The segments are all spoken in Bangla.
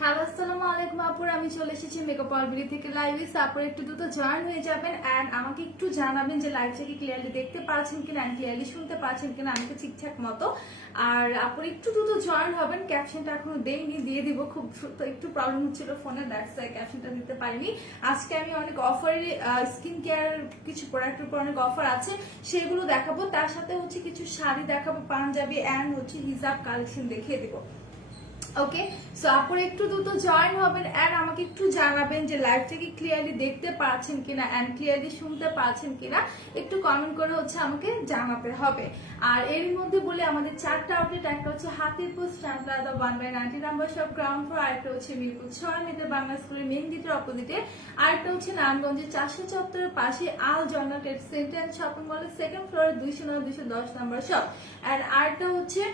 হ্যালো আসসালামু আলাইকুম আপুর, আমি চলে এসেছি মেকআপ অলবিডি থেকে লাইভে। তারপরে একটু দ্রুত জয়েন হয়ে যাবেন এন্ড আমাকে একটু জানাবেন যে লাইভটা কি ক্লিয়ারলি দেখতে পাচ্ছেন কিনা, ক্লিয়ারলি শুনতে পাচ্ছেন কিনা, আমাকে ঠিকঠাক মতো। আর আপুর একটু দ্রুত জয়েন হবেন। ক্যাপশনটা এখনো দেইনি, দিয়ে দিব খুব দ্রুত। একটু প্রবলেম হচ্ছিল ফোনে, দ্যাটস ওয়াই ক্যাপশনটা দিতে পারিনি। আজকে আমি অনেক অফার, স্কিন কেয়ার কিছু প্রোডাক্টের উপর অনেক অফার আছে, সেগুলো দেখাবো। তার সাথে হচ্ছে কিছু শাড়ি দেখাবো, পাঞ্জাবি এন্ড হচ্ছে হিজাব কালেকশন দেখিয়ে দিব। ওকে, সো আপনারা একটু দ্রুত জয়েন হবেন এন্ড আমাকে একটু জানাবেন যে লাইভটা কি ক্লিয়ারলি দেখতে পাচ্ছেন কিনা এন্ড ক্লিয়ারলি শুনতে পাচ্ছেন কিনা। একটু কমেন্ট করে হচ্ছে আমাকে জানাতে হবে। আর এর মধ্যে বলে আমাদের 4টা আউটলেট, একটা হচ্ছে Hatirpul stand plaza 1/90 number shop ground floor, আরেকটা হচ্ছে মিরপুর 6 মিটার বাংলা স্কুলের মেইন গেটের অপোজিটে, আরেকটা হচ্ছে নারায়ণগঞ্জের 474 পাশে আল জর্নাল ট্রেড সেন্টার এন্ড শপিং মলের সেকেন্ড ফ্লোরে 209-210 নাম্বার শপ। এন্ড আরেকটা হচ্ছে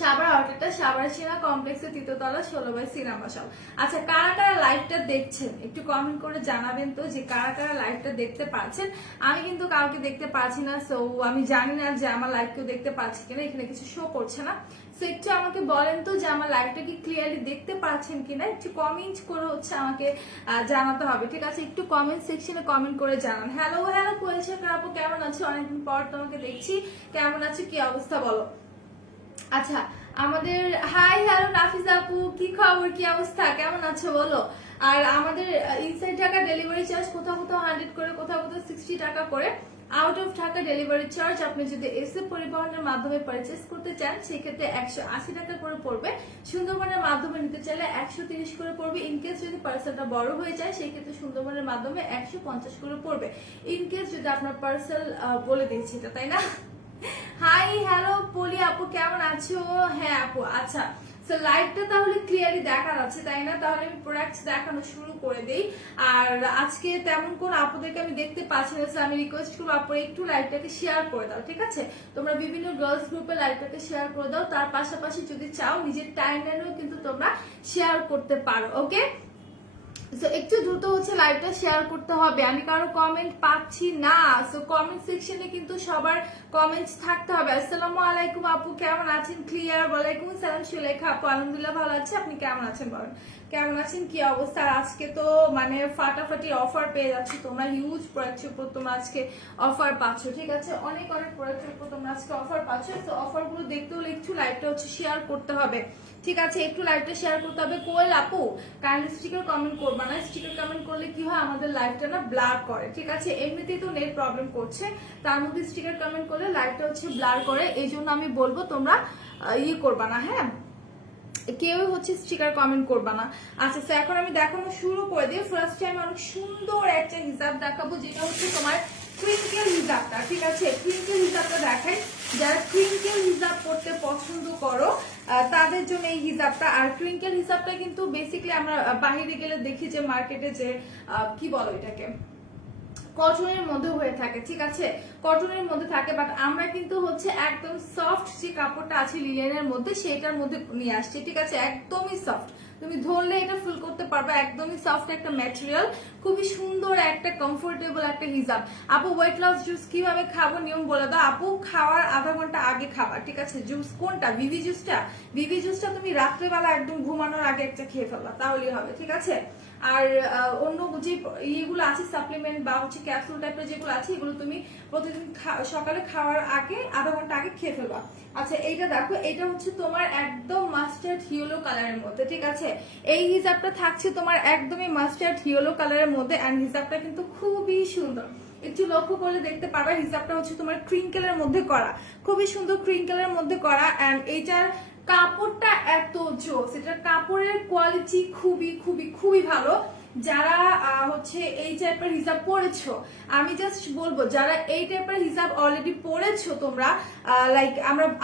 সাবার আউটলেটটা সাবার সীমা কমপ্লেক্সের 3য় তলা 16/C নাম্বার শপ। আচ্ছা, কারা কারা লাইভটা দেখছেন একটু কমেন্ট করে জানাবেন তো যে কারা কারা লাইভটা দেখতে পাচ্ছেন। আমি কিন্তু কাউকে দেখতে পাচ্ছি না, সো আমি জানি না যে আমার লাইভ কেউ দেখতে পাচ্ছি কিনা, এখানে কিছু শো করছে না। সো একটু আমাকে বলেন তো যে আমার লাইভটা কি ক্লিয়ারলি দেখতে পাচ্ছেন কিনা, একটু কমেন্ট করে হচ্ছে আমাকে জানাতে হবে, ঠিক আছে? একটু কমেন্ট সেকশনে কমেন্ট করে জানান। হ্যালো হ্যালো কোয়েলশা আপু, কেমন আছো? অনেকদিন পর তোমাকে দেখছি, কেমন আছো, কি অবস্থা বলো? আচ্ছা, আমাদের হাই হ্যালো নাফিসা আপু, কি খবর, কি অবস্থা, কেমন আছো বলো? আর আমাদের ইনসাইড ঢাকা ডেলিভারি চার্জ কোথাও কোথাও 100 করে, কোথাও কোথাও 60 টাকা করে। Out of Dhaka delivery charge আপনি যদি এসএ পরিবহনের মাধ্যমে পারচেস করতে চান সেক্ষেত্রে 180 টাকা করে পড়বে। সুন্দরবনের মাধ্যমে নিতে চাইলে 130 করে পড়বে। ইনকেস যদি পার্সেলটা বড় হয়ে যায় সেই ক্ষেত্রে সুন্দরবনের মাধ্যমে 150 করে পড়বে। ইনকেস যদি আপনার পার্সেল বলে দিচ্ছি এটা, তাই না? হাই হ্যালো পলি আপু, কেমন আছো? হ্যাঁ আপু, আচ্ছা। সো লাইভটা তাহলে ক্লিয়ারলি দেখা যাচ্ছে, তাই না? তাহলে আমি প্রোডাক্টস দেখানো শুরু করে দেই। আর আজকে তেমন কোন আপুদেরকে আমি দেখতে পাচ্ছি না, আমি রিকোয়েস্ট করবো আপুরা একটু লাইভটাকে শেয়ার করে দাও, ঠিক আছে? তোমরা বিভিন্ন গার্লস গ্রুপে লাইভটাকে শেয়ার করে দাও। তার পাশাপাশি যদি চাও নিজের টাইমলাইনেও কিন্তু তোমরা শেয়ার করতে পারো। ওকে, একটু দ্রুত হচ্ছে লাইভটা শেয়ার করতে হবে, আমি কারো কমেন্ট পাচ্ছি না। সো কমেন্ট সেকশনে কিন্তু সবার কমেন্টস থাকতে হবে। আসসালামু আলাইকুম আপু, কেমন আছেন? ক্লিয়ার। ওয়ালাইকুম আসসালাম সুলেখা আপু, আলহামদুলিল্লাহ ভালো আছি, আপনি কেমন আছেন বলেন? কেমন আছেন, কি অবস্থা? আজকে তো মানে ফাটাফাটি অফার পেয়ে যাচ্ছ তোমরা, হিউজ প্রোডাক্টের উপর তোমরা আজকে অফার পাচ্ছ, ঠিক আছে? অনেক অনেক প্রোডাক্টের উপর তোমরা আজকে অফার পাচ্ছ। তো অফার গুলো দেখতে হলে একটু লাইভটা হচ্ছে শেয়ার করতে হবে, ঠিক আছে? একটু লাইভটা শেয়ার করতে হবে। কোয়েল আপু কাইন্ডলি স্টিকার কমেন্ট করবা না, স্টিকার কমেন্ট করলে কি হয় আমাদের লাইভটা না ব্লার করে, ঠিক আছে? এমনিতেই তো নেট প্রবলেম করছে, তার মধ্যে স্টিকার কমেন্ট করলে লাইভটা হচ্ছে ব্লার করে। এই জন্য আমি বলবো তোমরা ইয়ে করবা না, হ্যাঁ, কেউ হচ্ছে স্টিকার কমেন্ট করবা না। আচ্ছা, তো এখন আমি দেখানো শুরু করে দিই। ফার্স্ট টাইম অনেক সুন্দর একটা হিজাব দেখাবো, যেটা হচ্ছে তোমার ক্রিঙ্কেল হিজাবটা, ঠিক আছে? ক্রিঙ্কেল হিজাবটা দেখাই, যারা ক্রিঙ্কেল হিজাব করতে পছন্দ করো তাদের জন্য এই হিজাবটা। আর ক্রিঙ্কেল হিজাবটা কিন্তু বেসিক্যালি আমরা বাহিরে গেলে দেখি যে মার্কেটে যে কি বলো এটাকে, কটনের মধ্যে হয়ে থাকে, ঠিক আছে? কটনের মধ্যে থাকে, বাট আমরা কিন্তু হচ্ছে একদম সফট যে কাপড়টা আছে লিলেনের মধ্যে সেটার মধ্যে নিয়ে আসছি, ঠিক আছে? একদমই সফট, তুমি ধরলে এটা ফিল করতে পারবে, একদমই সফট একটা ম্যাটেরিয়াল, খুবই সুন্দর একটা কমফোর্টেবল একটা হিজাব। আপু ওয়েট লস জুস কিভাবে খাবো নিয়ম বলে দাও। আপু খাওয়ার আধা ঘন্টা আগে খাবা, ঠিক আছে? জুস কোনটা? ভিভি জুসটা। ভিভি জুসটা তুমি রাত্রেবেলা একদম ঘুমানোর আগে একটা খেয়ে ফেলবা, তাহলেই হবে, ঠিক আছে? আর অন্য যে ইয়েগুলো আছে সাপ্লিমেন্ট বা হচ্ছে ক্যাপসুল টাইপের যেগুলো আছে এগুলো তুমি প্রতিদিন সকালে খাওয়ার আগে আধা ঘন্টা আগে খেয়ে ফেলবা। আচ্ছা, এইটা দেখো, এটা হচ্ছে তোমার একদম মাস্টার্ড ইয়েলো কালারের মধ্যে, ঠিক আছে? এই হিজাবটা থাকছে তোমার একদমই মাস্টার্ড ইয়েলো কালারের মধ্যে, এন্ড হিজাবটা কিন্তু খুবই সুন্দর। একটু লক্ষ্য করলে দেখতে পারবে হিজাবটা হচ্ছে তোমার ক্রিঙ্কেলের মধ্যে করা, খুবই সুন্দর ক্রিঙ্কেলের মধ্যে করা। এন্ড এইটার কাপড়টা এত জোস, এটার কাপড়ের কোয়ালিটি খুবই খুবই খুবই ভালো। যারা হচ্ছে এই টাইপের হিজাব পরেছো, আমি জাস্ট বলবো যারা এই টাইপের হিজাব অলরেডি পরেছো তোমরা, লাইক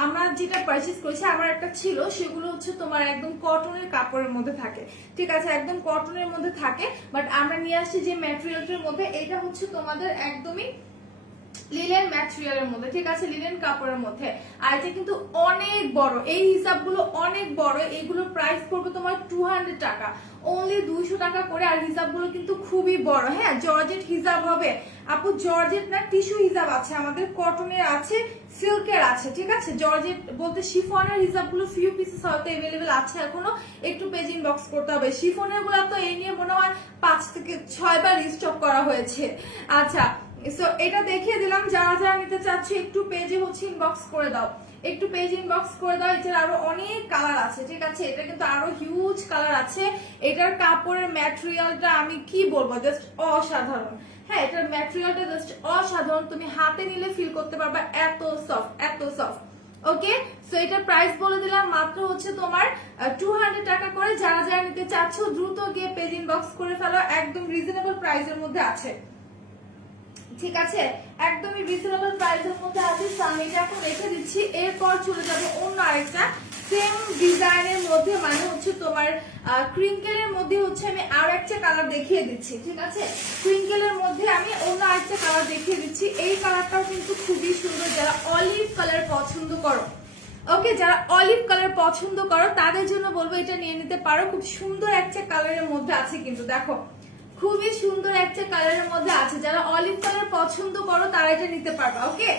আমরা যেটা পারচেজ করেছি, আমার একটা ছিল, সেগুলো হচ্ছে তোমার একদম কটনের কাপড়ের মধ্যে থাকে, ঠিক আছে? একদম কটনের মধ্যে থাকে, বাট আমরা নিয়ে আসছি যে ম্যাটেরিয়ালটার মধ্যে, এটা হচ্ছে তোমাদের একদমই লিলেন ম্যাটেরিয়ালের মধ্যে, ঠিক আছে? লিলেন কাপড়ের মধ্যে। আর এটা কিন্তু অনেক বড়, এই হিসাবগুলো অনেক বড়, এইগুলোর প্রাইস পড়বে তোমার 200 টাকা, অনলি 200 টাকা করে। আর হিজাব গুলো কিন্তু খুবই বড়, হ্যাঁ জর্জেট হিজাব হবে আপু, জর্জেট না টিস্যু হিজাব আছে আমাদের, কটনের আছে, সিল্কের আছে, ঠিক আছে। জর্জেট বলতে শিফনের হিজাব গুলো ফিউ পিসেস হয়তো এভেলেবেল আছে এখনো, একটু পেজ ইনবক্স করতে হবে। শিফনের গুলো তো এই নিয়ে মনে হয় 5 থেকে 6 বার রিস্টক করা হয়েছে। আচ্ছা সো এটা দেখিয়ে দিলাম, যারা যারা নিতে চাচ্ছ একটু পেজে হচ্ছে ইনবক্স করে দাও, একটু পেজ ইনবক্স করে দাও। এটার আরো অনেক কালার আছে, ঠিক আছে, এটা কিন্তু আরো হিউজ কালার আছে। এটার কাপড়ের ম্যাটেরিয়ালটা আমি কি বলবো, জাস্ট অসাধারণ। হ্যাঁ এটার ম্যাটেরিয়ালটা জাস্ট অসাধারণ, তুমি হাতে নিলে ফিল করতে পারবা এত সফট, এত সফট। ওকে সো এটার প্রাইস বলে দিলাম মাত্র হচ্ছে তোমার 200 টাকা করে। যারা যারা নিতে চাচ্ছ দ্রুত গিয়ে পেজ ইনবক্স করে ফেলো, একদম রিজনেবল প্রাইসের মধ্যে আছে, ঠিক আছে, একদমই রিজনেবল প্রাইসের মধ্যে আছে। আমি এটা এখন রেখে দিচ্ছি, এরপর চলে যাবে অন্য আরেকটা সেম ডিজাইনের মধ্যে, মানে হচ্ছে তোমার ক্রিঙ্কেলের মধ্যে হচ্ছে আমি আর একটা কালার দেখিয়ে দিচ্ছি, ঠিক আছে। ক্রিঙ্কেলের মধ্যে আমি অন্য আরেকটা কালার দেখিয়ে দিচ্ছি, এই কালারটাও কিন্তু খুবই সুন্দর। যারা অলিভ কালার পছন্দ করো, ওকে যারা অলিভ কালার পছন্দ করো তাদের জন্য বলবো এটা নিয়ে নিতে পারো। খুব সুন্দর একটা কালারের মধ্যে আছে কিন্তু, দেখো খুবই সুন্দর একটা কালারের মধ্যে আছে। যারা অলিভ কালার পছন্দ করো তারা এটা নিতে পারবা, ওকে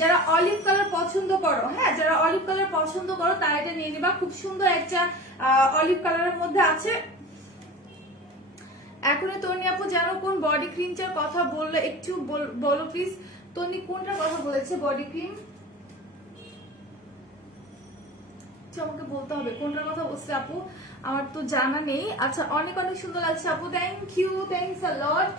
যারা অলিভ কালার পছন্দ করো, হ্যাঁ যারা অলিভ কালার পছন্দ করো তারা এটা নিয়ে নিবা। খুব সুন্দর একটা অলিভ কালারের মধ্যে আছে। এখন তনি আপু জানো কোন বডি ক্রিমটার কথা বললো, একটু বলো প্লিজ। তনি কোনটার কথা বলেছে বডি ক্রিম, আমাকে বলতে হবে কোনটার কথা বলছে আপু, আমার তো জানা নেই। আচ্ছা অনেক অনেক সুন্দর লাগছে আপু, থ্যাংক ইউ, থ্যাংকস আ লট।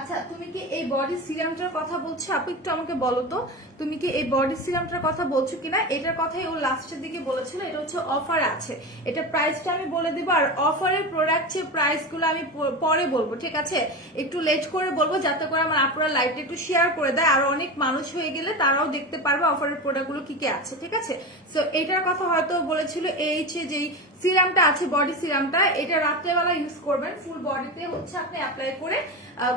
আচ্ছা তুমি কি এই বডি সিরামটার কথা বলছো আপু, একটু আমাকে বলো তো তুমি কি এই বডি সিরামটার কথা বলছো কিনা। এটার কথাই ও লাস্টের দিকে বলেছিল, এটা হচ্ছে অফার আছে, এটা প্রাইসটা আমি বলে দিব। আর অফারের প্রোডাক্টের প্রাইস গুলো আমি পরে বলবো, ঠিক আছে, একটু লেট করে বলবো যাতে করে আমার আপুরা লাইভটা একটু শেয়ার করে দেয়, আর অনেক মানুষ হয়ে গেলে তারাও দেখতে পারবে অফারের প্রোডাক্ট গুলো কি কি আছে, ঠিক আছে। সো এটার কথা হয়তো বলেছিল এই যেই সিরামটা আছে বডি সিরামটা, এটা রাত্রেবেলা ইউজ করবেন, ফুল বডিতে হচ্ছে আপনি অ্যাপ্লাই করে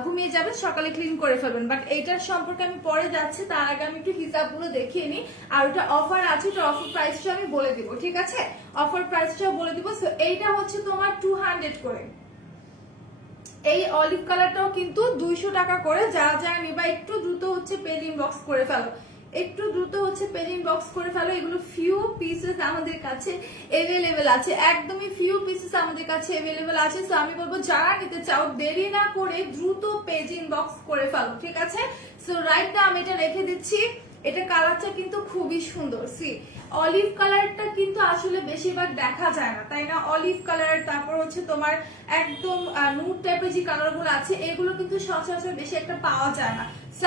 ঘুমিয়ে যাবেন, সকালে ক্লিন করে ফেলবেন। বাট এইটার সম্পর্কে আমি পরে যাচ্ছি, তার আগে আমি একটু হিসাবগুলো দেখিয়ে নিই। আর ওটা অফার আছে, ওটা অফার প্রাইসটা আমি বলে দিব, ঠিক আছে, অফার প্রাইসটাও বলে দিব। সো এইটা হচ্ছে তোমার 200 করে, এই অলিভ কালারটাও কিন্তু 200 টাকা করে। যারা যারা নিবা একটু দ্রুত হচ্ছে পেজ ইনবক্স করে ফেলো, একটু দ্রুত হচ্ছে পেজ ইনবক্স করে ফেলো। এগুলো ফিউ পিসেস আমাদের কাছে এভেলেবেল আছে, একদমই ফিউ পিসেস আমাদের কাছে এভেলেবেল আছে। সো আমি বলবো যারা নিতে চাও দেরি না করে দ্রুত পেজ ইনবক্স করে ফেলো, ঠিক আছে। সো রাইট না আমি এটা রেখে দিচ্ছি। এটা কালারটা কিন্তু খুবই সুন্দর, সি অলিভ কালারটা কিন্তু আসলে বেশিরভাগ দেখা যায় না, তাই না। অলিভ কালার, তারপর হচ্ছে তোমার একদম নুড টাইপের যে কালার গুলো আছে এগুলো কিন্তু সচরাচর বেশি একটা পাওয়া যায় না।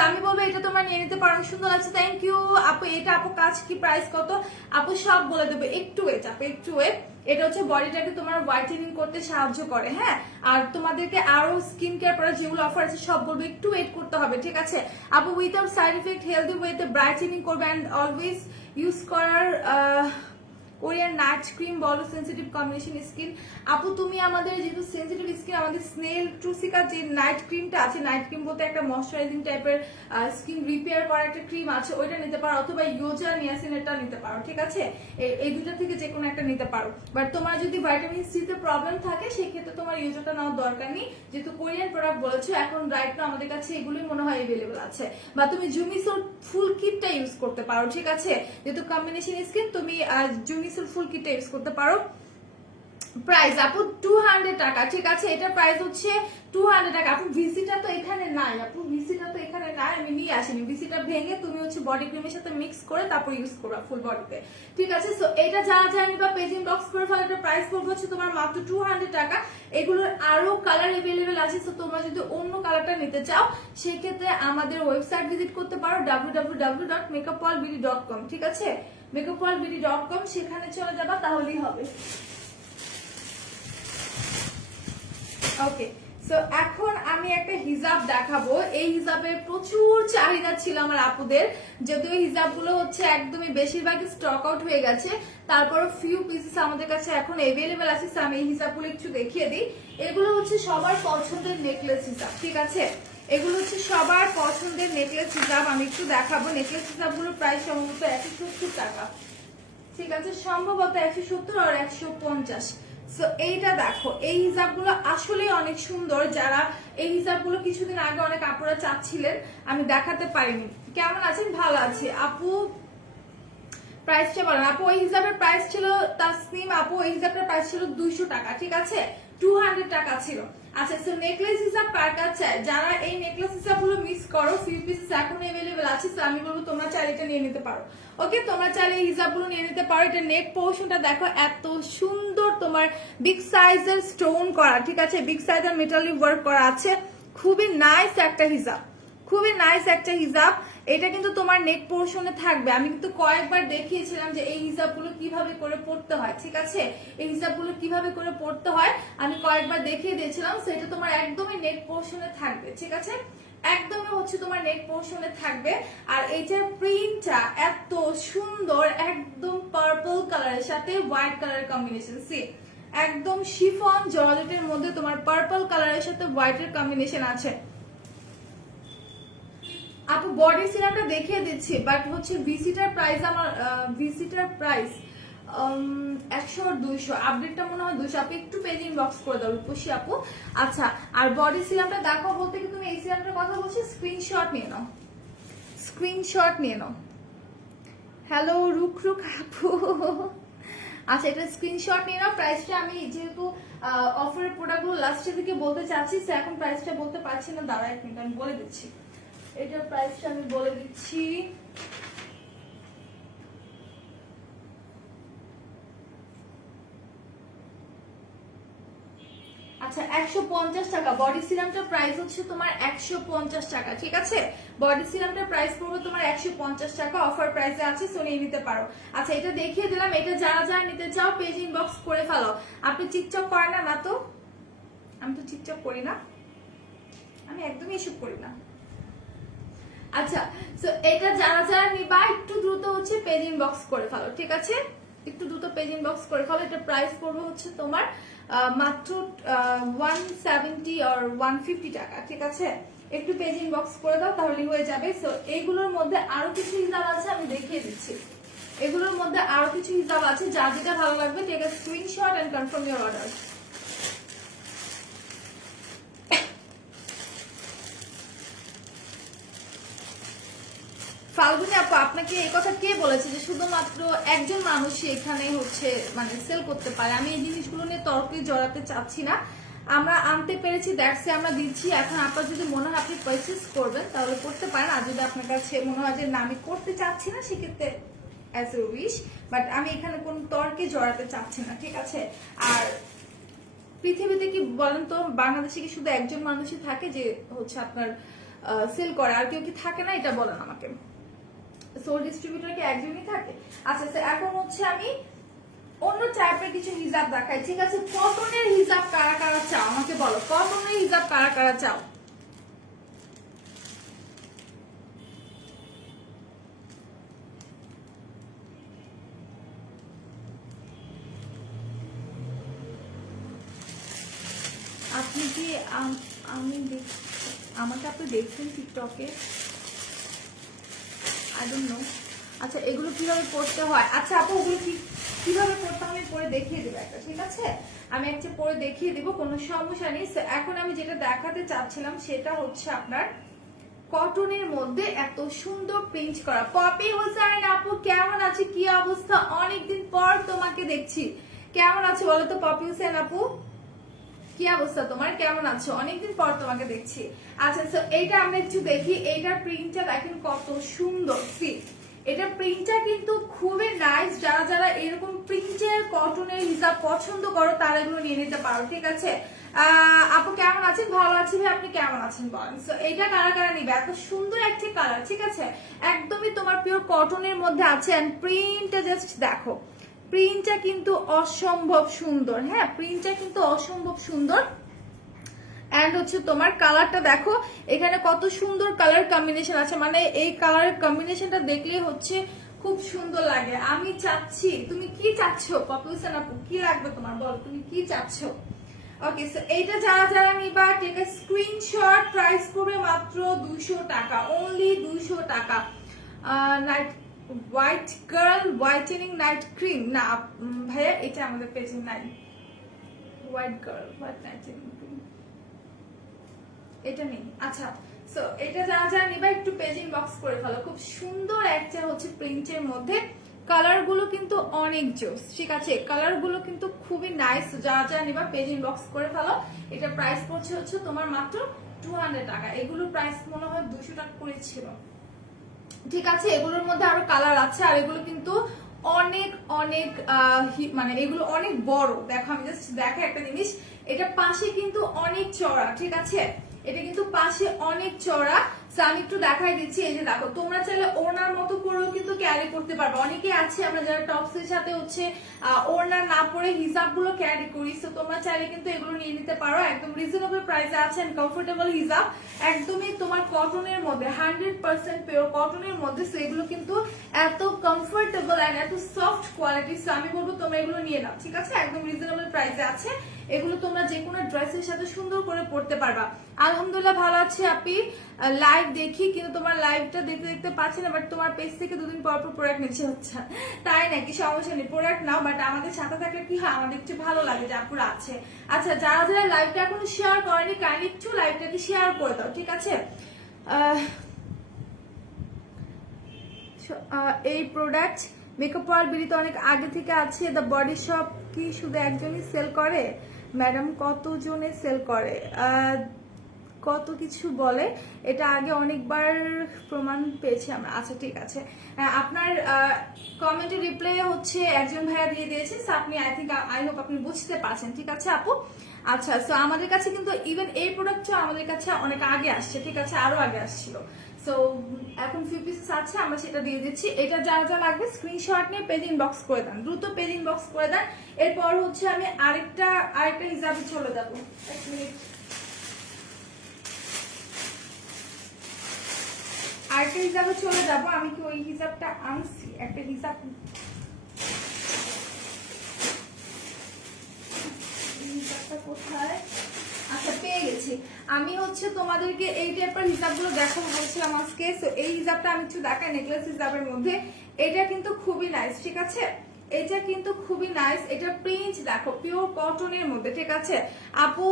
আমি বলবো এটা তোমার নিয়ে নিতে পারো, সুন্দর আছে। থ্যাংক ইউ আপু। এটা আপু কাজ কি প্রাইস কত আপু সব বলে দেবো, একটু ওয়েট আপু, একটু ওয়েট। এটা হচ্ছে বডিটাকে তোমার হোয়াইটেনিং করতে সাহায্য করে, হ্যাঁ, আর তোমাদেরকে আরো স্কিন কেয়ার প্রোডাক্ট যেগুলো অফার আছে সব বলবো, একটু ওয়েট করতে হবে, ঠিক আছে আপু। উইথাউট সাইড ইফেক্ট হেলদি ওয়েতে ব্রাইটেনিং করবে অ্যান্ড অলওয়েজ ইউজ করার কোরিয়ান নাইট ক্রিম বলো সেন্সিটিভ কম্বিনেশন স্কিন। আপু তুমি আমাদের যেহেতু সেন্সিটিভ স্কিন, আমাদের স্নেল ট্রুসিকা যে নাইট ক্রিমটা আছে, নাইট ক্রিম বলতে একটা ময়শ্চারাইজিং টাইপের স্কিন রিপেয়ার করার একটা ক্রিম আছে, ওইটা নিতে পারো, অথবা ইয়োজা নিয়াসিনেরটা নিতে পারো, ঠিক আছে, এই দুটো থেকে যে কোনো একটা নিতে পারো। বাট তোমার যদি ভিটামিন সি তে প্রবলেম থাকে সেক্ষেত্রে তোমার ইয়োজাটা নেওয়ার দরকার নেই, যেহেতু কোরিয়ান প্রোডাক্ট বলেছো এখন রাইট না আমাদের কাছে এগুলোই মনে হয় এভেলেবেল আছে। বা তুমি জুমিসোর ফুল কিটটা ইউজ করতে পারো, ঠিক আছে, যেহেতু কম্বিনেশন স্কিন তুমি জুমিসোর ফুল কিটটা ইউজ করতে পারো। প্রাইস আপু 200 টাকা, ঠিক আছে, এটা প্রাইস হচ্ছে 200 টাকা। আপু ভিসিটা তো এখানে নাই, আপু ভিসিটা তো এখানে নাই, আমি নিয়ে আসিনি। ভিসিটা ভেঙে তুমি হচ্ছে বডি ক্রিমের সাথে মিক্স করে তারপর ইউজ করবা ফুল বডিতে, ঠিক আছে। সো এটা যারা যারা নিবা পেজ ইনবক্স করে ফেলো, এটা প্রাইস পড়বে হচ্ছে তোমার মাত্র 200 টাকা। এগুলোর আরো কালার এভেলেবেল আছে, তো তোমরা যদি অন্য কালারটা নিতে চাও সেক্ষেত্রে আমাদের ওয়েবসাইট ভিজিট করতে পারো www.makeupworldbeauty.com, ঠিক আছে, makeupworldbeauty.com, সেখানে চলে যাবা তাহলেই হবে। ওকে সো এখন আমি একটা হিজাব দেখাবো, এই হিজাবের প্রচুর চাহিদা ছিল আমার আপুদের, যদিও হিজাব গুলো হচ্ছে একদমই বেশিরভাগই স্টক আউট হয়ে গেছে, তারপর ফিউ পিসেস আমাদের কাছে এখন এভেলেবেল আছে। আমি এই হিজাবগুলো একটু দেখিয়ে দিই। এগুলো হচ্ছে সবার পছন্দের নেকলেস হিজাব, ঠিক আছে, এগুলো হচ্ছে সবার পছন্দের নেকলেস হিজাব। আমি একটু দেখাবো, নেকলেস হিজাব গুলোর প্রাইস সম্ভবত 170 টাকা, ঠিক আছে, সম্ভবত 170 আর 150। সো এইটা দেখো, এই হিজাবগুলো আসলে অনেক সুন্দর। যারা এই হিজাবগুলো কিছুদিন আগে অনেক আপুরা চাচ্ছিলেন, আমি দেখাতে পারিনি। কেমন আছেন? ভালো আছি আপু। প্রাইসটা বলেন আপু। ওই হিজাবের প্রাইস ছিল তাসনিম আপু, ওই হিজাবের প্রাইস ছিল 200 টাকা, ঠিক আছে, 200 টাকা ছিল। আচ্ছা, সো নেকলেস হিসাব কার কাছে চাই? যারা এই নেকলেস হিসাবগুলো মিস করো, ফিউ পিসেস এখন अवेलेबल আছে, সো আমি বলবো তোমরা চাইলে এটা নিয়ে নিতে পারো। ওকে, তোমরা চাইলে এই হিসাবগুলো নিয়ে নিতে পারো। এটা নেক পোর্শনটা দেখো এত সুন্দর, তোমার বিগ সাইজের স্টোন করা, ঠিক আছে, বিগ সাইজের মেটালি ওয়ার্ক করা আছে। খুবই নাইস একটা হিজাব, খুবই নাইস একটা হিজাব। এটা কিন্তু তোমার নেক পোর্শনে থাকবে। আমি কিন্তু কয়েকবার দেখিয়েছিলাম যে এই হিজাবগুলো কিভাবে করে পড়তে হয়, ঠিক আছে, এই হিজাবগুলো কিভাবে করে পড়তে হয় আমি কয়েকবার দেখিয়ে দিয়েছিলাম। সেটা তোমার একদমই নেক পোর্শনে থাকবে, ঠিক আছে, একদমই হচ্ছে তোমার নেক পোর্শনে থাকবে। আর এইটার প্রিন্টটা এত সুন্দর, একদম পার্পল কালারের সাথে হোয়াইট কালারের কম্বিনেশন। সি, একদম শিফন জর্জেটের মধ্যে তোমার পার্পল কালারের সাথে হোয়াইটের কম্বিনেশন আছে। আপু বডি সিরামটা দেখিয়ে দিচ্ছি, বাট হচ্ছে ভিসিটার প্রাইস আমার, ভিসিটার প্রাইস 100 আর 200, আপডেটটা মনে হয় 200। আপু একটু পেজ ইনবক্স করে দাও রূপসী আপু। আচ্ছা, আর বডি সিরামটা দেখো বলতে কি তুমি এই সিরামটার কথা বলছি, স্ক্রিনশট নিয়ে নাও, স্ক্রিনশট নিয়ে নাও। হ্যালো রুক রুক আপু। আচ্ছা, এটা স্ক্রিনশট নিয়ে নাও। প্রাইসটা আমি যেহেতু অফারের প্রোডাক্টগুলো লাস্টের দিকে বলতে চাচ্ছি, এখন প্রাইসটা বলতে পারছি না, দাঁড়া এক মিনিট আমি বলে দিচ্ছি। এটার প্রাইসটা আমি বলে দিচ্ছি। আচ্ছা, 150 টাকা বডি সিরামটার প্রাইস হচ্ছে তোমার 150 টাকা, ঠিক আছে, বডি সিরামটার প্রাইস পড়বে তোমার 150 টাকা, অফার প্রাইসে আছে, সো নিয়ে নিতে পারো। আচ্ছা, এটা দেখিয়ে দিলাম। এটা যারা যারা নিতে চাও পেজ ইনবক্স করে ফেলো। আপনি চিকচক করেন না? না তো, আমি তো চিকচক করি না, আমি একদমই এসব করি না। আচ্ছা, সো এটা যারা যারা নিবা একটু দ্রুত হচ্ছে পেজ ইনবক্স করে ফেলো, ঠিক আছে, একটু দ্রুত পেজ ইনবক্স করে ফেলো। এটা প্রাইস পড়বে হচ্ছে তোমার মাত্র 170 আর 150 টাকা, ঠিক আছে, একটু পেজ ইনবক্স করে দাও তাহলে হয়ে যাবে। সো এইগুলোর মধ্যে আরো কিছু হিসাব আছে, আমি দেখিয়ে দিচ্ছি। এগুলোর মধ্যে আরো কিছু হিসাব আছে, যার যেটা ভালো লাগবে take a screenshot and confirm your order. Falguni আপু, আপনাকে এই কথা কে বলেছে যে শুধুমাত্র একজন মানুষই এখানে হচ্ছে মানে সেল করতে পারে? আমি এই জিনিসগুলো নিয়ে তর্কে জড়াতে চাচ্ছি না। আমরা আনতে পেরেছি, দ্যাটসে আমরা দিচ্ছি। এখন আপনার যদি মনে হয় আপনি পারচেজ করবেন তাহলে করতে পারেন, আর যদি আপনার কাছে মনে হয় যে না আমি করতে চাচ্ছি না, সেক্ষেত্রে অ্যাজ এ উইশ, বাট আমি এখানে কোনো তর্কে জড়াতে চাচ্ছি না, ঠিক আছে। আর পৃথিবীতে কি বলেন তো, বাংলাদেশে কি শুধু একজন মানুষই থাকে যে হচ্ছে আপনার সেল করে? আর কেউ কি থাকে না? এটা বলেন আমাকে। সোল ডিস্ট্রিবিউটর কি একজনই থাকে? আচ্ছা, এখন হচ্ছে আমি অন্য টাইপের কিছু হিজাব দেখাই, ঠিক আছে। কটনের হিজাব কারা কারা চাও আমাকে বলো, কটনের হিজাব কারা কারা চাও? আপনি কি আমি আমাকে আপনি দেখছেন টিকটকে? I don't know. আচ্ছা, এগুলো কিভাবে পড়তে হয়? আচ্ছা আপু, ওগুলো কিভাবে পড়তে আমি পরে দেখিয়ে দেবো একটা, ঠিক আছে, আমি একটা পরে দেখিয়ে দিব, কোনো সমস্যা নেই। এখন আমি যেটা দেখাতে চাচ্ছিলাম সেটা হচ্ছে আপনার কটনের মধ্যে এত সুন্দর প্রিন্ট করা। পপি হোসেন আপু কেমন আছে, কি অবস্থা? অনেকদিন পর তোমাকে দেখছি, কেমন আছো বলো তো পপি হোসেন আপু? কি অবস্থা তোমার, কেমন আছো? অনেকদিন পর তোমাকে দেখছি। আচ্ছা, তো এইটা আমরা একটু দেখি। এইটার প্রিন্টটা দেখেন কত সুন্দর। সি, এটা প্রিন্টটা কিন্তু খুবই নাইস। যারা যারা এরকম প্রিন্টের কটনের হিসাব পছন্দ করো তারা এগুলো নিয়ে নিতে পারো, ঠিক আছে। আপু কেমন আছেন? ভালো আছি ভাই, আপনি কেমন আছেন বলেন। সো এইটা কারা কারা নিবে? এত সুন্দর একটি কালার, ঠিক আছে, একদমই তোমার পিওর কটনের মধ্যে আছে। এন্ড প্রিন্টটা জাস্ট দেখো, প্রিন্টটা কিন্তু অসম্ভব সুন্দর। হ্যাঁ, প্রিন্টটা কিন্তু অসম্ভব সুন্দর। এন্ড হচ্ছে তোমার কালারটা দেখো, এখানে কত সুন্দর কালার কম্বিনেশন আছে, মানে এই কালারের কম্বিনেশনটা দেখলে হচ্ছে খুব সুন্দর লাগে। আমি চাচ্ছি, তুমি কি চাচ্ছ পপি হোসেন আপু, কি লাগবে তোমার বল, তুমি কি চাচ্ছ? ওকে, সো এইটা যারা যারা নিবা টেক আ স্ক্রিনশট। প্রাইস পড়বে মাত্র 200 টাকা, অনলি 200 টাকা। Night white girl whitening night cream, না ভাইয়া এটা আমাদের পেজে নাই। হোয়াইট গার্ল হোয়াইট নাইটেনিং ক্রিম এটা নেই। আচ্ছা, সো এটা যারা যারা নিবা একটু পেজ ইনবক্স করে ফেলো। খুব সুন্দর একটা হচ্ছে প্রিন্টের মধ্যে, কালার গুলো কিন্তু অনেক জোস, ঠিক আছে, কালার গুলো কিন্তু খুবই নাইস। যারা যারা নিবা পেজ ইনবক্স করে ফেলো। এটা প্রাইস পড়ছে হচ্ছে তোমার মাত্র 200 টাকা। এগুলো প্রাইস মনে হয় 200 টাকা করে ছিল, ঠিক আছে। এগুলোর মধ্যে আরো কালার আছে, আর এগুলো কিন্তু অনেক অনেক মানে এগুলো অনেক বড়। দেখো আমি জাস্ট দেখো একটা জিনিস, এটা পাশে কিন্তু অনেক চড়া, ঠিক আছে, এটা কিন্তু পাশে অনেক চড়া। আমি একটু দেখাই দিচ্ছি। এই যে দেখো, তোমরা চাইলে ওড়নার মতো করেও কিন্তু ক্যারি করতে পারবে। অনেকে আছে আমরা যারা টপস এর সাথে হচ্ছে ওড়না না পরে হিজাব গুলো ক্যারি করি, তো তোমরা চাইলে কিন্তু এগুলো নিয়ে নিতে পারো। একদম রিজনেবল প্রাইসে আছে, কমফোর্টেবল হিজাব, একদমই তোমার কটনের মধ্যে, 100% পিওর কটনের মধ্যে। তো এগুলো কিন্তু এত কমফোর্টেবল এন্ড এত সফট কোয়ালিটি, তো আমি বলবো তোমরা এগুলো নিয়ে নাও, ঠিক আছে, একদম রিজনেবল প্রাইসে আছে। এগুলো তোমরা যে কোনো ড্রেসের সাথে সুন্দর করে পরতে পারবা। আলহামদুলিল্লাহ ভালো আছি আপি, লাইভ দেখি কিন্তু তোমার লাইভটা দেখতে দেখতে পাচ্ছি না, বাট তোমার পেজ থেকে দুদিন পর পর প্রোডাক্ট নিচ্ছে হচ্ছে, তাই নাকি? সমস্যা নেই, প্রোডাক্ট নাও, বাট আমাদের সাথে থাকলে কি হয়, আমাদের একটু ভালো লাগে যে আপুরা আছে। আচ্ছা, যারা যারা লাইভটা এখনো শেয়ার করেনি কাইন্ডলি একটু লাইভটাকে শেয়ার করে দাও, ঠিক আছে। এই প্রোডাক্ট মেকআপ ওয়ার্ল্ড বিলিতে অনেক আগে থেকে আছে। দ্য বডি শপ কি শুধু একজনই সেল করে ম্যাডাম? কতজনে সেল করে? কত কিছু বলে, এটা আগে অনেকবার প্রমাণ পেয়েছি আমরা। আচ্ছা ঠিক আছে, আপনার কমেন্টের রিপ্লাই হচ্ছে একজন ভাইয়া দিয়ে দিয়েছে, আপনি আই হোপ আপনি বুঝতে পারছেন, ঠিক আছে আপু। আচ্ছা, সো আমাদের কাছে কিন্তু ইভেন এই প্রোডাক্টটা আমাদের কাছে অনেক আগে আসছে, ঠিক আছে, আরো আগে আসছিল। সো এখন ফিউ পিসেস আছে, আমরা সেটা দিয়ে দিচ্ছি। এটা যা যা লাগবে স্ক্রিনশট নিয়ে পেজ ইনবক্স করে দেন, দ্রুত পেজ ইনবক্স করে দেন। এরপর হচ্ছে আমি আরেকটা হিসাবে চলে যাবো। এক মিনিট, আরেকটা হিসাবে চলে যাবো। আমি কি ওই হিসাবটা আনছি? একটা হিসাব, হিসাবটা কোথায়? আচ্ছা পেয়ে গেছি। আমি হচ্ছে তোমাদেরকে এই টাইপের হিসাবগুলো দেখাবো বলছিলাম আজকে। সো এই হিসাবটা আমি একটু দেখাই, নেকলেস হিসাবের মধ্যে। এটা কিন্তু খুবই নাইস, ঠিক আছে, এটা কিন্তু খুবই নাইস। এটা প্রিন্ট দেখো পিওর কটনের মধ্যে, ঠিক আছে আপু।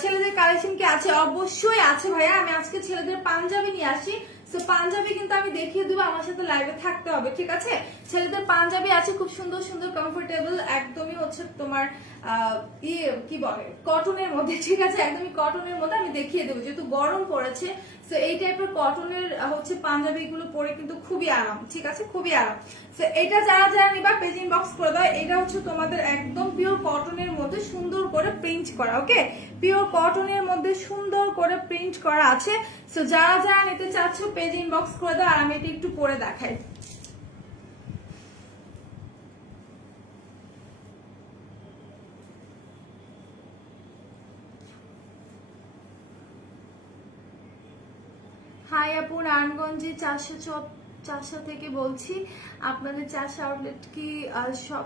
ছেলেদের কালেকশন কি আছে? অবশ্যই আছে ভাইয়া। আমি আজকে ছেলেদের পাঞ্জাবি নিয়ে আসি, সো পাঞ্জাবি কিন্তু আমি দেখিয়ে দেবো, আমার সাথে লাইভে থাকতে হবে, ঠিক আছে। ছেলেদের পাঞ্জাবি আছে খুব সুন্দর সুন্দর, কমফোর্টেবল, একদমই হচ্ছে তোমার কি বলে কটনের মধ্যে, ঠিক আছে, একদমই কটনের মধ্যে আমি দেখিয়ে দেবো, যেহেতু গরম পড়েছে। সো এই টাইপের কটনের হচ্ছে পাঞ্জাবি গুলো পরে কিন্তু খুবই আরাম, ঠিক আছে, খুবই আরাম। সো এটা যারা যারা নিবা পেজ ইনবক্স করে দাও। এটা হচ্ছে তোমাদের একদম পিওর কটনের মধ্যে সুন্দর করে প্রিন্ট করা, ওকে, পিওর কটনের মধ্যে সুন্দর করে প্রিন্ট করা আছে। সো যারা যারা নিতে চাচ্ছ পেজ ইনবক্স করে দাও, আর আমি এটা একটু পরে দেখাই। হাই আপু, নারায়ণগঞ্জে 400 থেকে বলছি। আপনাদের 400 আউটলেট কি সব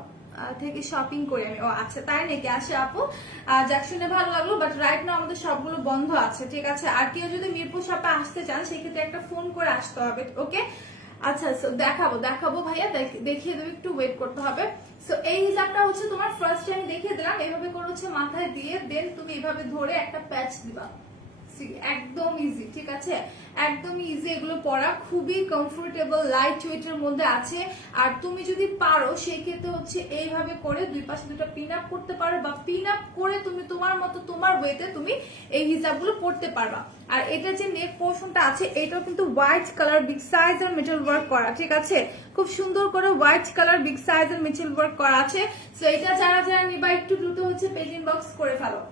থেকে শপিং করি আমি? ও আচ্ছা, তাই নাকি? আসে আপু, যাক শুনে ভালো লাগলো, বাট রাইট নাও আমাদের সবগুলো বন্ধ আছে, ঠিক আছে। আর কেউ যদি মিরপুর শপে আসতে চান সেক্ষেত্রে একটা ফোন করে আসতে হবে, ওকে। আচ্ছা, দেখাবো ভাইয়া, দেখিয়ে দেবো, একটু ওয়েট করতে হবে। সো এই হিসাবটা হচ্ছে তোমার ফার্স্ট আমি দেখিয়ে দিলাম, এভাবে করে হচ্ছে মাথায় দিয়ে দেন তুমি এইভাবে ধরে একটা প্যাচ দিবা, একদম ইজি, ঠিক আছে, একদম ইজি। এগুলো পরা খুবই কমফোর্টেবল, লাইট ওয়েটের মধ্যে আছে। আর তুমি যদি পারো সেই ক্ষেত্রে হচ্ছে এইভাবে করে দুই পাশে দুটো পিন আপ করতে পারো, বা পিন আপ করে তুমি তোমার মতো তোমার ওয়েতে তুমি এই হিসাবগুলো পড়তে পারবা। আর এটা যে নেক পোর্শনটা আছে, এটাও কিন্তু হোয়াইট কালার বিগ সাইজ আর মেটাল ওয়ার্ক করা, ঠিক আছে, খুব সুন্দর করে হোয়াইট কালার বিগ সাইজ আর মেটাল ওয়ার্ক করা আছে। সো এটা যারা যারা নিবা একটু দ্রুত হচ্ছে পেজ ইনবক্স করে ফেলো।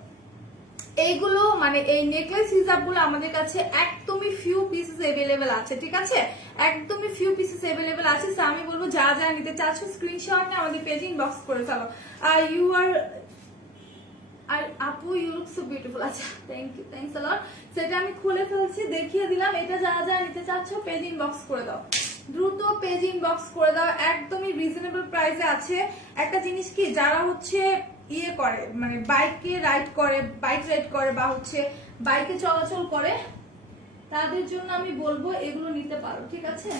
এইগুলো মানে এই নেকলেস হিসাবগুলো আমাদের কাছে একদমই ফিউ পিসেস अवेलेबल আছে, ঠিক আছে, একদমই ফিউ পিসেস अवेलेबल আছে। সো আমি বলবো যারা যারা নিতে চাচ্ছ স্ক্রিনশট নিয়ে আমাদের পেজ ইনবক্স করে ফেলো। ইউ আর আর আপু ইউ লুক সো বিউটিফুল। আচ্ছা থ্যাংকস আ লট। সেটা আমি খুলে ফেলছি, দেখিয়ে দিলাম। এটা যারা যারা নিতে চাচ্ছ পেজ ইনবক্স করে দাও, দ্রুত পেজ ইনবক্স করে দাও, একদমই রিজনেবল প্রাইসে আছে। একটা জিনিস কি, যারা হচ্ছে ইয়ে করে মানে বাইক রাইড করে বা হচ্ছে বাইকে চলাচল করে, তাদের জন্য আমি বলবো এগুলো নিতে পারো, ঠিক আছে।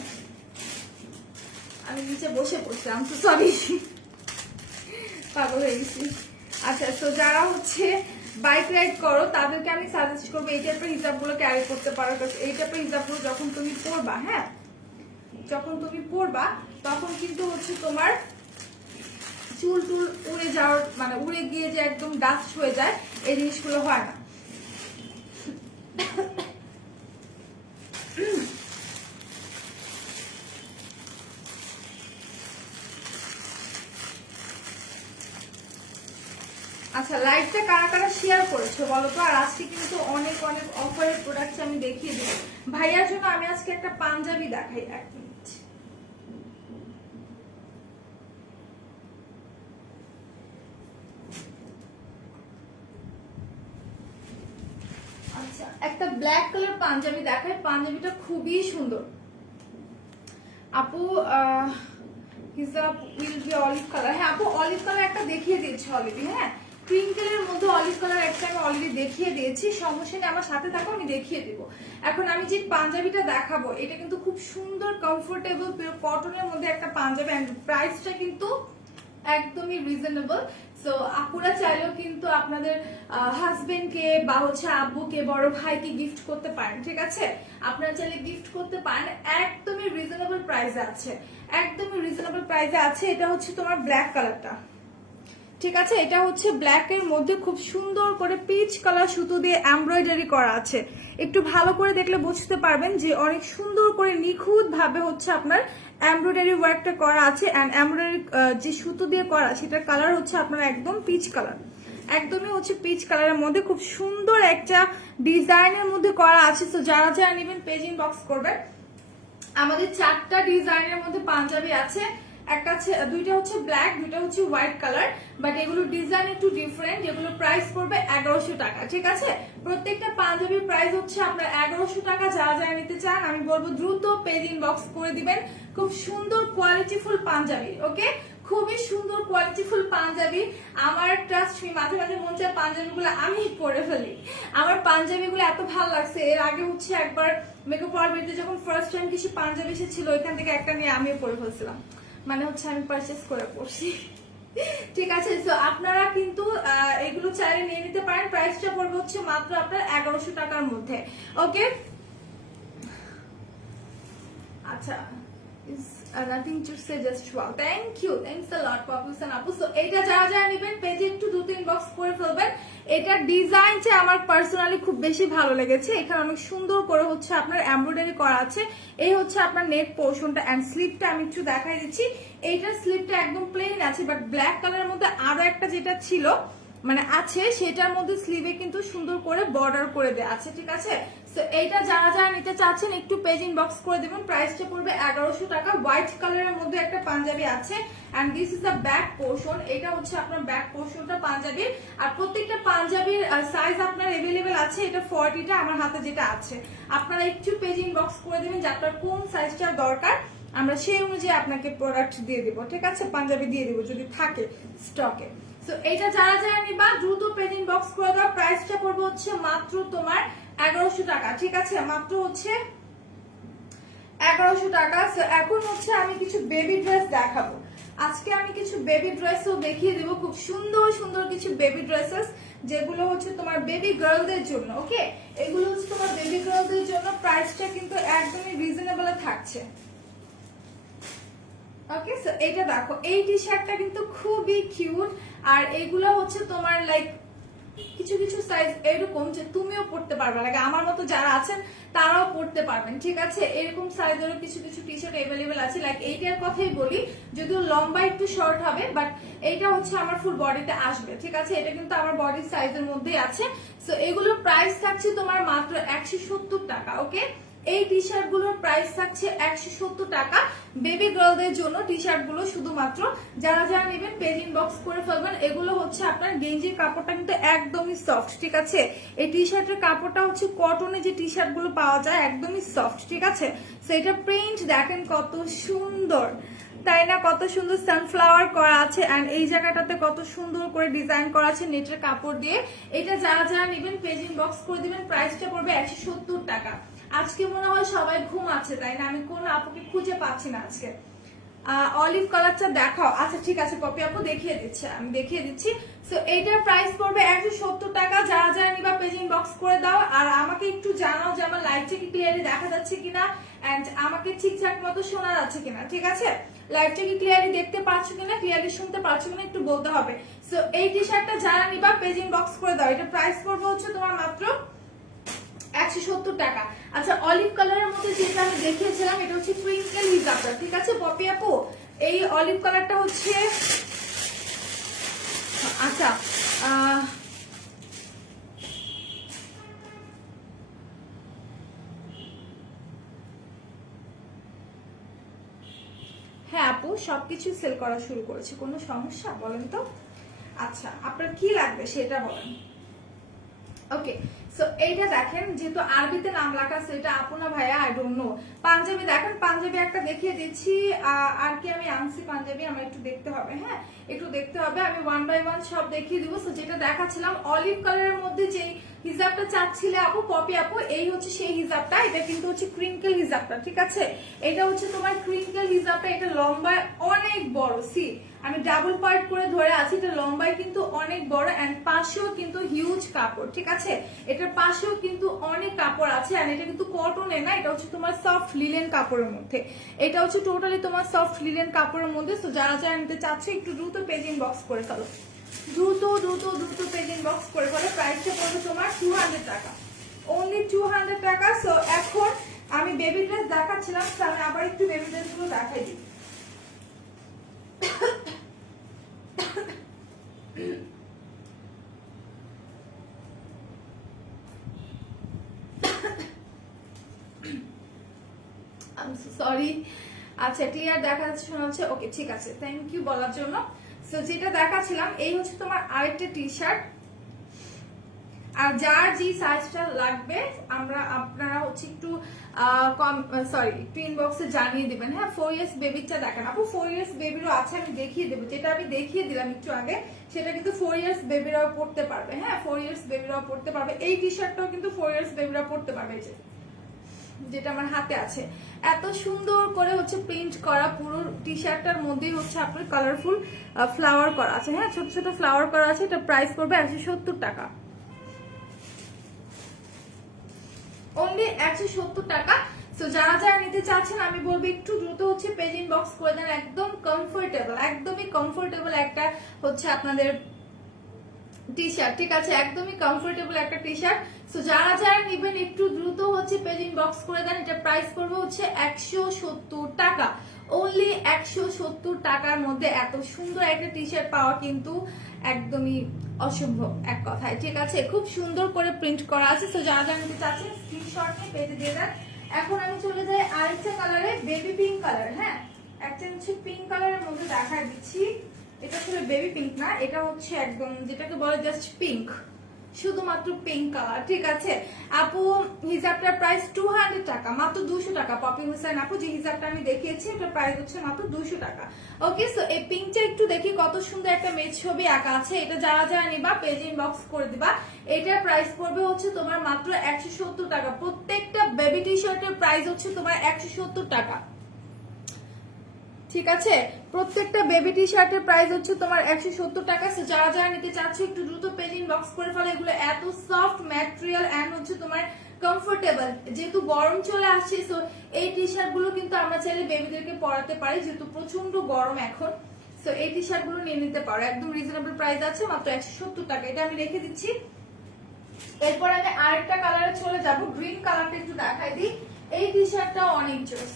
আমি নিচে বসে পড়ছিলাম, তো সরি, পাগল হয়ে গেছি। আচ্ছা, তো যারা হচ্ছে বাইক রাইড করো তাদেরকে আমি সাজেস্ট করবো এই টাইপের হিজাবগুলো ক্যারি করতে পারো। এই টাইপের হিজাবগুলো যখন তুমি পরবা, হ্যাঁ, যখন তুমি পরবা তখন কিন্তু হচ্ছে তোমার চুল টুল উড়ে যাওয়ার মানে উড়ে গিয়ে যে একদম ডাস্ট হয়ে যায়, এই জিনিসগুলো হয় না। আচ্ছা, লাইভটা কারা কারা শেয়ার করেছো বলো তো। আর আজকে কিন্তু অনেক অনেক অফারের প্রোডাক্ট আমি দেখিয়ে দিই। ভাইয়ার জন্য আমি আজকে একটা পাঞ্জাবি দেখাই, এক মিনিট। আচ্ছা, একটা ব্ল্যাক কালার পাঞ্জাবি দেখাই, পাঞ্জাবিটা খুবই সুন্দর। আপু হিজাব উইল বি অলিভ কালার। হ্যাঁ আপু, অলিভ কালার একটা দেখিয়ে দিয়েছি অলরেডি। হ্যাঁ, টুইঙ্কেলের মধ্যে অলিভ কালার একটা আমি অলরেডি দেখিয়ে দিয়েছি, সমস্যা নেই, আমার সাথে থাকো, আমি দেখিয়ে দিব। এখন আমি যে পাঞ্জাবিটা দেখাবো এটা কিন্তু খুব সুন্দর কমফোর্টেবল কটনের মধ্যে একটা পাঞ্জাবি, এন্ড প্রাইসটা কিন্তু একদমই রিজনেবল। সো আপুরা চাইলেও কিন্তু আপনাদের হাজবেন্ডকে বা হচ্ছে আব্বুকে, বড় ভাইকে গিফট করতে পারেন, ঠিক আছে? আপনারা চাইলে গিফট করতে পারেন, একদমই রিজনেবল প্রাইসে আছে, একদমই রিজনেবল প্রাইসে আছে। এটা হচ্ছে তোমার ব্ল্যাক কালারটা, ঠিক আছে? এটা হচ্ছে ব্ল্যাক এর মধ্যে খুব সুন্দর করে পিচ কালার সুতো দিয়ে এমব্রয়ডারি করা আছে। একটু ভালো করে দেখলে বুঝতে পারবেন যে অনেক সুন্দর করে নিখুঁত ভাবে হচ্ছে আপনার এমব্রয়ডারি ওয়ার্কটা করা আছে। এন্ড এমব্রয়ডারি যে সুতো দিয়ে করা সেটার কালার হচ্ছে আপনার একদম পিচ কালার, একদমই হচ্ছে পিচ কালারের মধ্যে খুব সুন্দর একটা ডিজাইনের মধ্যে করা আছে। তো যারা যারা নেবেন পেজ ইনবক্স করবেন। আমাদের 4টা ডিজাইনের মধ্যে পাঞ্জাবি আছে, একটা দুইটা হচ্ছে ব্ল্যাক, দুইটা হচ্ছে হোয়াইট কালার, বাট এগুলো ডিজাইন একটু ডিফারেন্ট। এগুলো প্রাইস পড়বে 1100 টাকা, ঠিক আছে? প্রত্যেকটা পাঞ্জাবির প্রাইস হচ্ছে আপনার 1100 টাকা। যারা যারা নিতে চান আমি বলবো দ্রুত পেজ ইনবক্স করে দিবেন। খুব সুন্দর কোয়ালিটিফুল পাঞ্জাবি, ওকে? খুবই সুন্দর কোয়ালিটিফুল পাঞ্জাবি। আমার ট্রাস্ট মি, মাঝে মাঝে মন চায় পাঞ্জাবিগুলো আমি পরে ফেলি। আমার পাঞ্জাবিগুলো এত ভালো লাগছে। এর আগে হচ্ছে একবার মেকআপ পার্লারে যখন ফার্স্ট টাইম কিছু পাঞ্জাবি এসেছিল, ওইখান থেকে একটা নিয়ে আমিও পরে ফেলছিলাম, মানে হচ্ছে আমি পারচেস করে পড়ছি, ঠিক আছে? তো আপনারা কিন্তু এগুলো চাইলে নিয়ে নিতে পারেন। প্রাইসটা পড়বে হচ্ছে মাত্র আপনার 1100 টাকার মধ্যে, ওকে? আচ্ছা, nothing to say, just wow, thank you, thanks a lot Papusan আপু। সো এটা যারা যারা নেবেন পেজে একটু দ্রুত ইনবক্স করে ফেলবেন। এটা ডিজাইনটা আমার পার্সোনালি খুব বেশি ভালো লেগেছে। এখানে অনেক সুন্দর করে হচ্ছে আপনার এমব্রয়ডারি করা আছে। এই হচ্ছে আপনার নেক পোর্শনটা, এন্ড স্লিপটা আমি একটু দেখাই দিচ্ছি। এইটার স্লিপটা একদম প্লেন আছে, বাট ব্ল্যাক কালারের মধ্যে আরো একটা যেটা ছিল মানে আছে, সেটার মধ্যে স্লিভে কিন্তু সুন্দর করে বর্ডার করে দেওয়া আছে, ঠিক আছে? সো এইটা যারা যারা নিতে চাচ্ছেন একটু পেজ ইনবক্স করে দিবেন। প্রাইসটা পড়বে 1100 টাকা। হোয়াইট কালারের মধ্যে একটা পাঞ্জাবি আছে, and this is the back portion. এটা হচ্ছে আপনার ব্যাক পোর্শনটা পাঞ্জাবির। আর প্রত্যেকটা পাঞ্জাবির সাইজ আপনার अवेलेबल আছে। এটা 40টা আমার হাতে যেটা আছে। আপনারা একটু পেজ ইনবক্স করে দিবেন যে আপনার কোন সাইজটা দরকার, আমরা সেই অনুযায়ী আপনাকে প্রোডাক্ট দিয়ে দিব, ঠিক আছে? পাঞ্জাবি দিয়ে দিব যদি থাকে স্টকে। তো এটা যারা যারা নিবা দ্রুত পেজ ইনবক্স করে দাও। প্রাইসটা পড়বে হচ্ছে মাত্র তোমার 1100 টাকা, ঠিক আছে? মাত্র হচ্ছে 1100 টাকা। এখন হচ্ছে আমি কিছু বেবি ড্রেস দেখাবো। আজকে আমি কিছু বেবি ড্রেসও দেখিয়ে দেবো, খুব সুন্দর সুন্দর কিছু বেবি ড্রেসেস যেগুলো হচ্ছে তোমার বেবি গার্লদের জন্য, ওকে? এগুলো হচ্ছে তোমার বেবি গার্লদের জন্য। প্রাইসটা কিন্তু একদমই রিজনেবল থাকছে, ওকে? সো এটা দেখো, এই টি শার্টটা কিন্তু খুবই কিউট। আর এগুলো হচ্ছে তোমার লাইক কিছু কিছু সাইজ এরকম যে তুমিও পড়তে পারবে, লাগে আমার মতো যারা আছেন তারাও পড়তে পারবেন, ঠিক আছে? এরকম সাইজেরও কিছু কিছু টি শার্ট अवेलेबल আছে। লাইক এইটার কথাই বলি, যদিও লম্বা একটু শর্ট হবে, বাট এইটা হচ্ছে আমার ফুল বডিতে আসবে, ঠিক আছে? এটা কিন্তু আমার বডির সাইজের মধ্যেই আছে। সো এগুলোর প্রাইস থাকছে তোমার মাত্র 170 টাকা, ওকে? এই টি শার্ট গুলোর প্রাইস থাকছে 170 টাকা। বেবি গার্লদের জন্য টি শার্ট গুলো শুধুমাত্র। যারা যারা নেবেন পেজ ইনবক্স করে ফেলবেন। এগুলো হচ্ছে আপনার গেঞ্জির কাপড়টা কিন্তু একদমই সফট, ঠিক আছে? এই টি শার্টের কাপড়টা হচ্ছে কটনে যে টি শার্ট গুলো পাওয়া যায়, একদমই সফট, ঠিক আছে? সেটা প্রিন্ট দেখেন কত সুন্দর, তাই না? কত সুন্দর সানফ্লাওয়ার করা আছে, এন্ড এই জায়গাটাতে কত সুন্দর করে ডিজাইন করা আছে নেটের কাপড় দিয়ে। এটা যারা যারা নেবেন পেজ ইনবক্স করে দিবেন। প্রাইসটা পড়বে 170 টাকা। আজকে মনে হয় সবাই ঘুম আছে, তাই না? আমি কোন আপুকে খুঁজে পাচ্ছি না আজকে। অলিভ কালারটা দেখাও। আচ্ছা ঠিক আছে পপি আপু দেখিয়ে দিচ্ছে, আমি দেখিয়ে দিচ্ছি। সো এইটার প্রাইস পড়বে 170 টাকা। যারা যারা নিবা পেজ ইনবক্স করে দাও, আর আমাকে একটু জানাও যে আমার লাইভটা কি ক্লিয়ারলি দেখা যাচ্ছে কিনা এন্ড আমাকে ঠিকঠাক মতো শোনা যাচ্ছে কিনা, ঠিক আছে? লাইভটা কি ক্লিয়ারলি দেখতে পাচ্ছ কিনা, ক্লিয়ারলি শুনতে পাচ্ছ কিনা একটু বলতে হবে। সো এই টি শার্টটা যারা নিবা পেজ ইনবক্স করে দাও। এটা প্রাইস পড়বে হচ্ছে তোমার মাত্র 170 টাকা। আচ্ছা অলিভ কালারের মধ্যে যেটা আমি দেখিয়েছিলাম এটা হচ্ছে টুইঙ্কেল হিজাবটা, ঠিক আছে পপি আপু? এই অলিভ কালারটা হচ্ছে, আচ্ছা হ্যাঁ আপু সবকিছু সেল করা শুরু করেছে, কোনো সমস্যা বলেন তো? আচ্ছা আপনার কি লাগবে সেটা বলেন। ওকে সো এইটা দেখেন, যেহেতু আরবিতে নাম লেখা আছে, এটা আপনা ভাইয়া আই ডোন্ট নো। পাঞ্জাবি দেখেন, পাঞ্জাবি একটা দেখিয়ে দিচ্ছি। আর কি আমি আনছি পাঞ্জাবি, আমার একটু দেখতে হবে, হ্যাঁ একটু দেখতে হবে, আমি ওয়ান বাই ওয়ান সব দেখিয়ে দিব। সো যেটা দেখাচ্ছিলাম অলিভ কালারের মধ্যে যে হিজাবটা চাচ্ছিলে আপু পপি আপু, এই হচ্ছে সেই হিজাবটা। এটা কিন্তু হচ্ছে ক্রিঙ্কেল হিজাবটা, ঠিক আছে? এটা হচ্ছে তোমার ক্রিঙ্কেল হিজাবটা। এটা লম্বায় অনেক বড়, সি আমি ডাবল পার্ট করে ধরে আছি, এটা লম্বায় কিন্তু অনেক বড় এন্ড পাশেও কিন্তু হিউজ কাপড়, ঠিক আছে? এটার পাশেও কিন্তু অনেক কাপড় আছে এন্ড এটা কিন্তু কটনের না, এটা হচ্ছে তোমার সফট লিলেন কাপড়ের মধ্যে। এটা হচ্ছে টোটালি তোমার সফট লিলেন কাপড়ের মধ্যে। তো যারা যারা নিতে চাচ্ছে একটু দ্রুত পেজ ইনবক্স করে ফেলো, দ্রুত দ্রুত দ্রুত পেজ ইনবক্স করে ফেলো। প্রাইসটা পড়বে তোমার 200 টাকা, অনলি 200 টাকা। সো এখন আমি বেবি ড্রেস দেখাচ্ছিলাম, আমি আবার একটু বেবি ড্রেস গুলো দেখাই দিই। সরি, আচ্ছা ক্লিয়ার দেখা যাচ্ছে, শোনা যাচ্ছে? ওকে ঠিক আছে, থ্যাংক ইউ বলার জন্য। সো যেটা দেখাচ্ছিলাম এই হচ্ছে তোমার আরেকটা টি শার্ট। আর যার যে সাইজটা লাগবে আপনারা হচ্ছে একটু সরি একটু ইনবক্সে জানিয়ে দিবেন, হ্যাঁ? 4 ইয়ার্স বেবিটা দেখেন আপু, 4 ইয়ার্স বেবিরও আছে, আমি দেখিয়ে দেবো। যেটা আমি দেখিয়ে দিলাম একটু আগে সেটা কিন্তু 4 ইয়ার্স বেবিরাও পড়তে পারবে, হ্যাঁ 4 ইয়ার্স বেবিরাও পড়তে পারবে। এই টি শার্টটাও কিন্তু 4 ইয়ার্স বেবিরাও পড়তে পারবে, যেটা আমার হাতে আছে। এত সুন্দর করে হচ্ছে প্রিন্ট করা, পুরো টি শার্টটার মধ্যেই হচ্ছে আপনার কালারফুল ফ্লাওয়ার করা আছে, হ্যাঁ ছোট ছোট ফ্লাওয়ার করা আছে। এটা প্রাইস পড়বে 170 টাকা, অনলি 170 টাকা। সো যারা যারা নিতে চাচ্ছেন আমি বলবো একটু দ্রুত হচ্ছে পেজ ইনবক্স করে দেন। একদম কমফোর্টেবল, একদমই কমফোর্টেবল একটা হচ্ছে আপনাদের টি শার্ট, ঠিক আছে? একদমই কমফোর্টেবল একটা টি শার্ট। সো যারা যারা নিবেন একটু দ্রুত হচ্ছে পেজ ইনবক্স করে দেন। এটা প্রাইস পড়বে হচ্ছে 170 টাকা, অনলি 170 টাকার মধ্যে এত সুন্দর একটা টি শার্ট পাওয়া কিন্তু একদমই অসম্ভব এক কথায়, ঠিক আছে? খুব সুন্দর করে প্রিন্ট করা আছে। সো যারা যারা নিতে চাচ্ছেন স্ক্রিনশট নিয়ে পেজে দিয়ে দেন। এখন আমি চলে যাই আরেকটা কালারে, বেবি পিঙ্ক কালার, হ্যাঁ একটা হচ্ছে পিঙ্ক কালারের মধ্যে দেখা দিচ্ছি। এটা আসলে বেবি পিঙ্ক না, এটা হচ্ছে একদম যেটাকে বলে জাস্ট পিঙ্ক, শুধুমাত্র পিঙ্ক কালার, ঠিক আছে? আপু হিজাবটার প্রাইস 200 টাকা, মাত্র 200 টাকা। পপি হোসেন আপু যে হিজাবটা আমি দেখিয়েছি এটা প্রাইস হচ্ছে মাত্র 200 টাকা। ওকে সো এই পিঙ্কটা একটু দেখি, কত সুন্দর একটা মেয়ে ছবি আঁকা আছে। এটা যারা যারা নিবা পেজ ইনবক্স করে দিবা। এটার প্রাইস পড়বে হচ্ছে তোমার মাত্র 170 টাকা। প্রত্যেকটা বেবি টি শার্টের প্রাইস হচ্ছে তোমার 170 টাকা, ঠিক আছে? প্রত্যেকটা বেবি টি শার্টের প্রাইস হচ্ছে তোমার 170 টাকা। যারা যারা নিতে চাচ্ছে একটু দ্রুত পেজ ইনবক্স করে ফেলো। এগুলো এত সফট ম্যাটেরিয়াল এন্ড হচ্ছে তোমার কমফোর্টেবল, যেহেতু গরম চলে আসছে। সো এই টি শার্ট গুলো কিন্তু আমরা চাইলে বেবিদেরকে পরাতে পারি, যেহেতু প্রচন্ড গরম এখন। সো এই টি শার্ট গুলো নিয়ে নিতে পারো, একদম রিজনেবল প্রাইস আছে, মাত্র 170 টাকা। এটা আমি রেখে দিচ্ছি। এরপর আমি আরেকটা কালারে চলে যাব, গ্রিন কালারটা একটু দেখাই দিই। এই টি শার্টটা অনেক জোস,